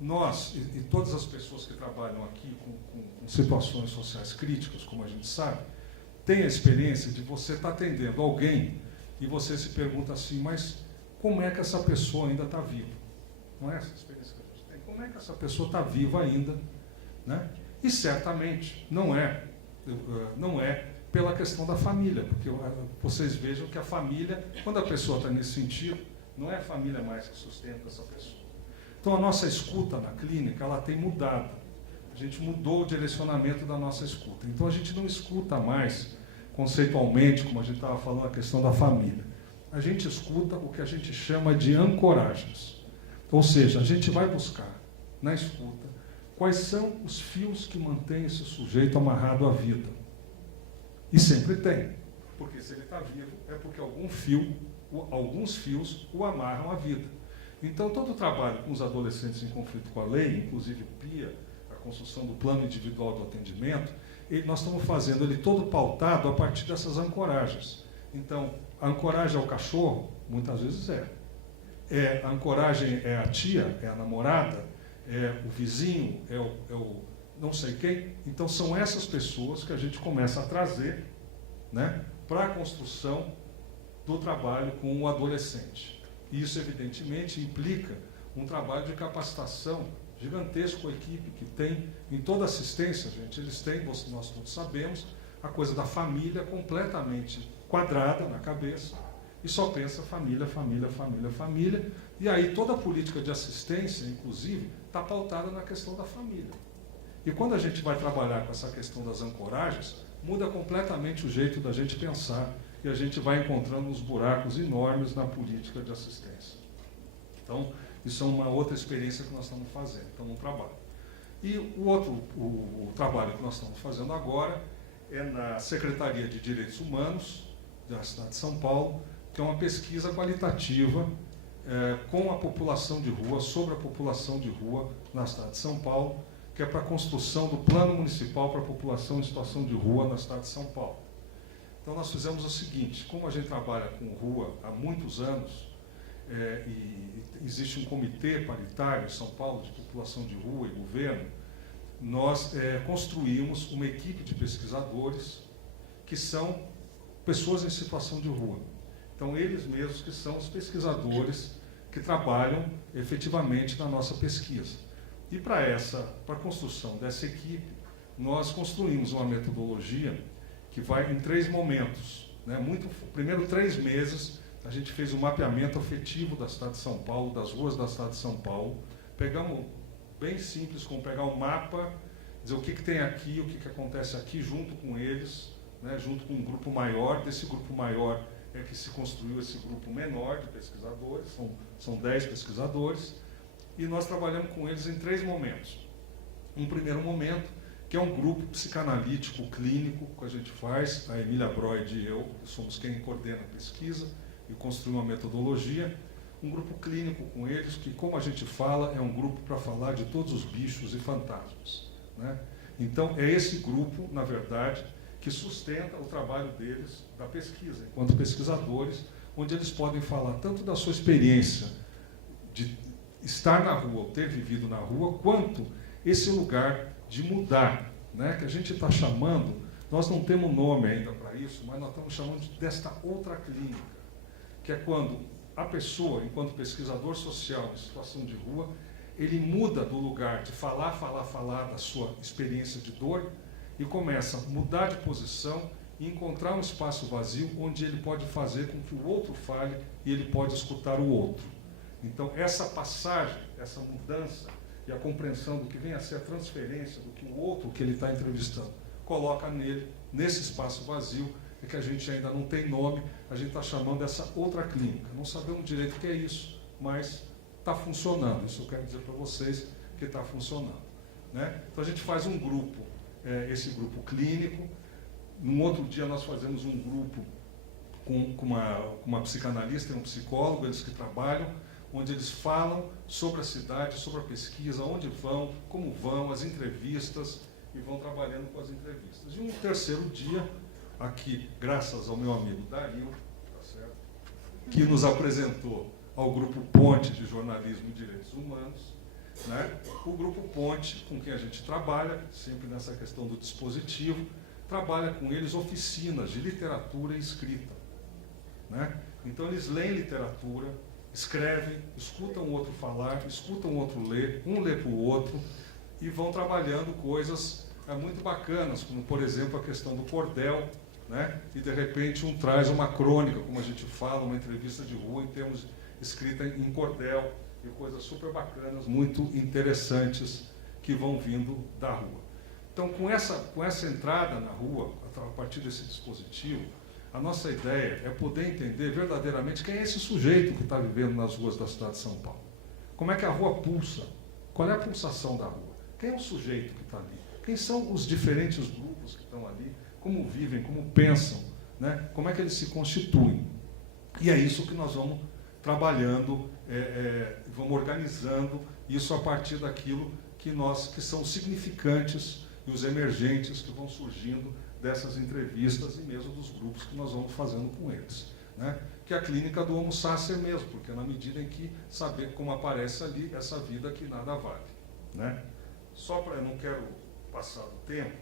Nós, e todas as pessoas que trabalham aqui com situações sociais críticas, como a gente sabe, têm a experiência de você estar atendendo alguém e você se pergunta assim, mas como é que essa pessoa ainda está viva? Não é essa a experiência que a gente tem? Como é que essa pessoa está viva ainda? Né? E certamente não é pela questão da família, porque vocês vejam que a família, quando a pessoa está nesse sentido, não é a família mais que sustenta essa pessoa. Então, a nossa escuta na clínica, ela tem mudado. A gente mudou o direcionamento da nossa escuta. Então, a gente não escuta mais, conceitualmente, como a gente estava falando, a questão da família. A gente escuta o que a gente chama de ancoragens. Ou seja, a gente vai buscar, na escuta, quais são os fios que mantêm esse sujeito amarrado à vida. E sempre tem. Porque se ele está vivo, é porque alguns fios o amarram à vida. Então, todo o trabalho com os adolescentes em conflito com a lei, inclusive o PIA, a construção do plano individual do atendimento, nós estamos fazendo ele todo pautado a partir dessas ancoragens. Então, a ancoragem é o cachorro? Muitas vezes a ancoragem é a tia, é a namorada, é o vizinho, é o não sei quem. Então, são essas pessoas que a gente começa a trazer, né, para a construção do trabalho com o adolescente. Isso, evidentemente, implica um trabalho de capacitação gigantesco com a equipe que tem em toda assistência, gente. Eles têm, nós todos sabemos, a coisa da família completamente quadrada na cabeça e só pensa família, família, família, família. E aí toda a política de assistência, inclusive, está pautada na questão da família. E quando a gente vai trabalhar com essa questão das ancoragens, muda completamente o jeito da gente pensar e a gente vai encontrando uns buracos enormes na política de assistência. Então, isso é uma outra experiência que nós estamos fazendo, então, um trabalho. E o trabalho que nós estamos fazendo agora é na Secretaria de Direitos Humanos da cidade de São Paulo, que é uma pesquisa qualitativa com a população de rua, sobre a população de rua na cidade de São Paulo, que é para a construção do Plano Municipal para a População em Situação de Rua na cidade de São Paulo. Então, nós fizemos o seguinte: como a gente trabalha com rua há muitos anos, e existe um comitê paritário em São Paulo de população de rua e governo, nós construímos uma equipe de pesquisadores que são pessoas em situação de rua. Então, eles mesmos que são os pesquisadores que trabalham efetivamente na nossa pesquisa. E para a construção dessa equipe, nós construímos uma metodologia que vai em 3 momentos. Né? Primeiro 3 meses, a gente fez um mapeamento afetivo da cidade de São Paulo, das ruas da cidade de São Paulo. Pegamos, bem simples, como pegar um mapa, dizer o que tem aqui, o que acontece aqui, junto com eles, né? Junto com um grupo maior. Desse grupo maior é que se construiu esse grupo menor de pesquisadores, são 10 pesquisadores, e nós trabalhamos com eles em 3 momentos. Um primeiro momento, que é um grupo psicanalítico clínico que a gente faz, a Emília Broid e eu, que somos quem coordena a pesquisa e construiu uma metodologia, um grupo clínico com eles, que, como a gente fala, é um grupo para falar de todos os bichos e fantasmas. Né? Então, é esse grupo, na verdade, que sustenta o trabalho deles, da pesquisa, enquanto pesquisadores, onde eles podem falar tanto da sua experiência de estar na rua, ou ter vivido na rua, quanto esse lugar de mudar, né? Que a gente está chamando, nós não temos nome ainda para isso, mas nós estamos chamando desta outra clínica, que é quando a pessoa, enquanto pesquisador social em situação de rua, ele muda do lugar de falar da sua experiência de dor e começa a mudar de posição e encontrar um espaço vazio onde ele pode fazer com que o outro fale e ele pode escutar o outro. Então, essa passagem, essa mudança e a compreensão do que vem a ser a transferência do que o outro que ele está entrevistando coloca nele, nesse espaço vazio, é que a gente ainda não tem nome, a gente está chamando dessa outra clínica. Não sabemos direito o que é isso, mas está funcionando. Isso eu quero dizer para vocês que está funcionando. Né? Então, a gente faz um grupo, esse grupo clínico. Num outro dia, nós fazemos um grupo com uma psicanalista e um psicólogo, eles que trabalham, onde eles falam sobre a cidade, sobre a pesquisa, onde vão, como vão, as entrevistas, e vão trabalhando com as entrevistas. E um terceiro dia, aqui, graças ao meu amigo Dario, tá certo? Que nos apresentou ao Grupo Ponte de Jornalismo e Direitos Humanos, né? O Grupo Ponte, com quem a gente trabalha, sempre nessa questão do dispositivo, trabalha com eles oficinas de literatura e escrita. Né? Então, eles leem literatura, escrevem, escutam o outro falar, escutam o outro ler, um lê para o outro, e vão trabalhando coisas muito bacanas, como, por exemplo, a questão do cordel, né? E, de repente, um traz uma crônica, como a gente fala, uma entrevista de rua, em termos escrita em cordel, e coisas super bacanas, muito interessantes, que vão vindo da rua. Então, com essa entrada na rua, a partir desse dispositivo, a nossa ideia é poder entender verdadeiramente quem é esse sujeito que está vivendo nas ruas da cidade de São Paulo. Como é que a rua pulsa? Qual é a pulsação da rua? Quem é o sujeito que está ali? Quem são os diferentes grupos que estão ali? Como vivem, como pensam? Né? Como é que eles se constituem? E é isso que nós vamos trabalhando, vamos organizando isso a partir daquilo que são significantes e os emergentes que vão surgindo dessas entrevistas e mesmo dos grupos que nós vamos fazendo com eles. Né? Que é a clínica do Homo Sacer mesmo, porque na medida em que saber como aparece ali essa vida que nada vale. Né? Só para, eu não quero passar do tempo,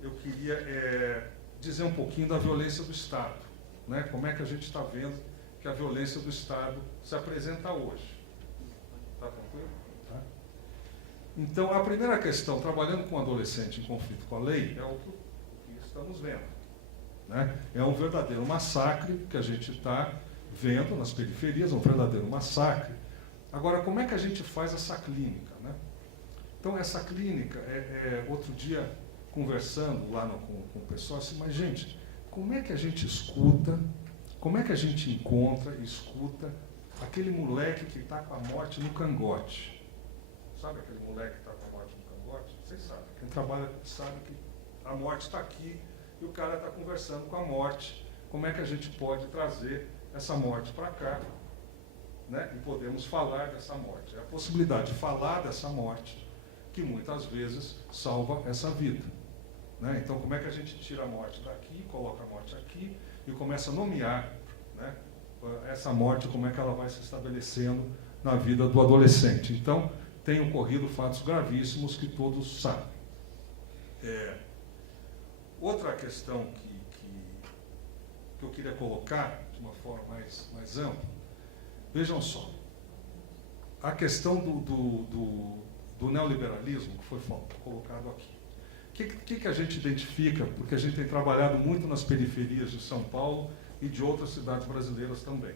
eu queria dizer um pouquinho da violência do Estado, né? Como é que a gente está vendo que a violência do Estado se apresenta hoje. Está tranquilo? Tá? Então, a primeira questão, trabalhando com um adolescente em conflito com a lei, é o que estamos vendo, né? É um verdadeiro massacre que a gente está vendo nas periferias, um verdadeiro massacre. Agora, como é que a gente faz essa clínica, né? Então, essa clínica, outro dia, conversando lá com o pessoal, assim, mas, gente, como é que a gente escuta, como é que a gente encontra e escuta aquele moleque que está com a morte no cangote? Sabe aquele moleque que está com a morte no cangote? Vocês sabem. Quem trabalha sabe que a morte está aqui e o cara está conversando com a morte. Como é que a gente pode trazer essa morte para cá, né? E podemos falar dessa morte. É a possibilidade de falar dessa morte que muitas vezes salva essa vida, né? Então, como é que a gente tira a morte daqui, coloca a morte aqui e começa a nomear, né, essa morte, como é que ela vai se estabelecendo na vida do adolescente. Então, tem ocorrido fatos gravíssimos que todos sabem. Outra questão que eu queria colocar de uma forma mais ampla, vejam só, a questão do neoliberalismo que foi colocado aqui. O que a gente identifica? Porque a gente tem trabalhado muito nas periferias de São Paulo e de outras cidades brasileiras também.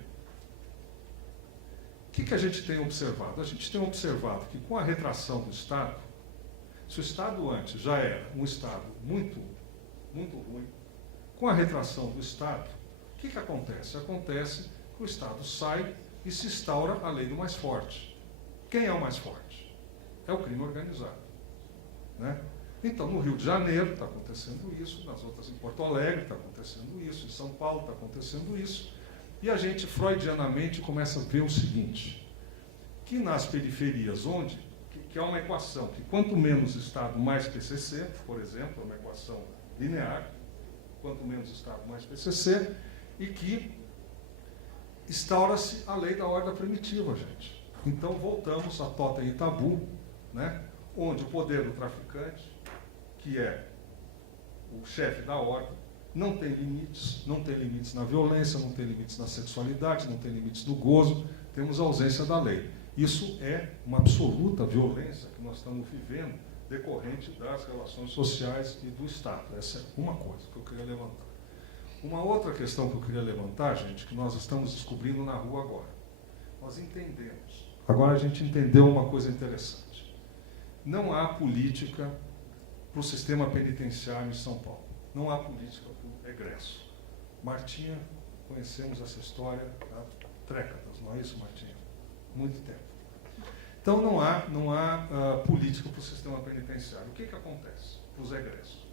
O que a gente tem observado? A gente tem observado que com a retração do Estado, se o Estado antes já era um Estado muito, muito ruim, com a retração do Estado, o que acontece? Acontece que o Estado sai e se instaura a lei do mais forte. Quem é o mais forte? É o crime organizado, né? Então, no Rio de Janeiro está acontecendo isso, nas outras, em Porto Alegre está acontecendo isso, em São Paulo está acontecendo isso, e a gente, freudianamente, começa a ver o seguinte, que nas periferias, que é uma equação, que quanto menos Estado, mais PCC, por exemplo, é uma equação linear, quanto menos Estado, mais PCC, e que instaura-se a lei da ordem primitiva, gente. Então, voltamos a totem e tabu, né, onde o poder do traficante, que é o chefe da ordem, não tem limites na violência, não tem limites na sexualidade, não tem limites no gozo, temos a ausência da lei. Isso é uma absoluta violência que nós estamos vivendo decorrente das relações sociais e do Estado. Essa é uma coisa que eu queria levantar. Uma outra questão que eu queria levantar, gente, que nós estamos descobrindo na rua agora. Nós entendemos. Agora a gente entendeu uma coisa interessante. Não há política para o sistema penitenciário em São Paulo. Não há política para o egresso. Martinha, conhecemos essa história há décadas, não é isso, Martinha? Muito tempo. Então não há política para o sistema penitenciário. O que acontece para os egressos?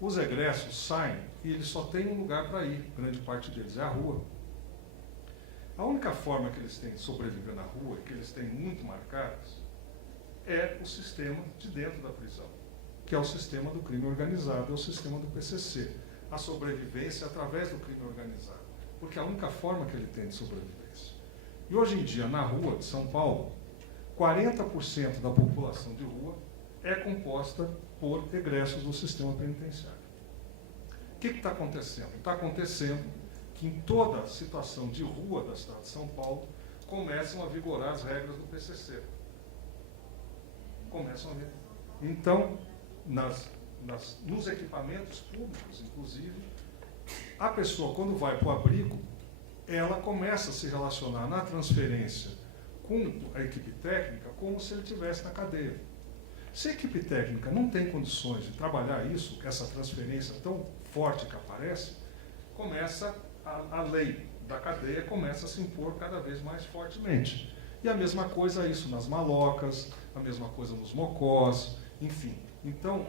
Os egressos saem e eles só têm um lugar para ir, grande parte deles é a rua. A única forma que eles têm de sobreviver na rua, que eles têm muito marcadas, é o sistema de dentro da prisão, que é o sistema do crime organizado, é o sistema do PCC. A sobrevivência através do crime organizado, porque é a única forma que ele tem de sobrevivência. E hoje em dia, na rua de São Paulo, 40% da população de rua é composta por egressos do sistema penitenciário. O que está acontecendo? Está acontecendo que em toda situação de rua da cidade de São Paulo começam a vigorar as regras do PCC. Começam a ver. Então, nos equipamentos públicos, inclusive, a pessoa, quando vai para o abrigo, ela começa a se relacionar na transferência com a equipe técnica como se ele estivesse na cadeia. Se a equipe técnica não tem condições de trabalhar isso, essa transferência tão forte que aparece, começa a lei da cadeia começa a se impor cada vez mais fortemente. E a mesma coisa isso nas malocas, a mesma coisa nos mocós, enfim. Então,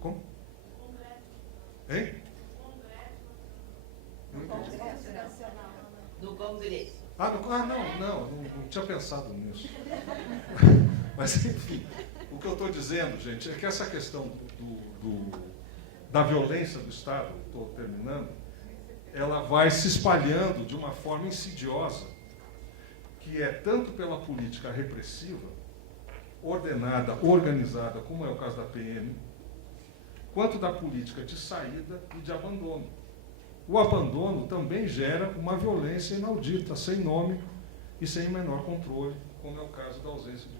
como? Hein? Do Congresso. Não tinha pensado nisso. Mas, enfim, o que eu estou dizendo, gente, é que essa questão da violência do Estado, estou terminando, ela vai se espalhando de uma forma insidiosa, que é tanto pela política repressiva, ordenada, organizada, como é o caso da PM, quanto da política de saída e de abandono. O abandono também gera uma violência inaudita, sem nome e sem o menor controle, como é o caso da ausência de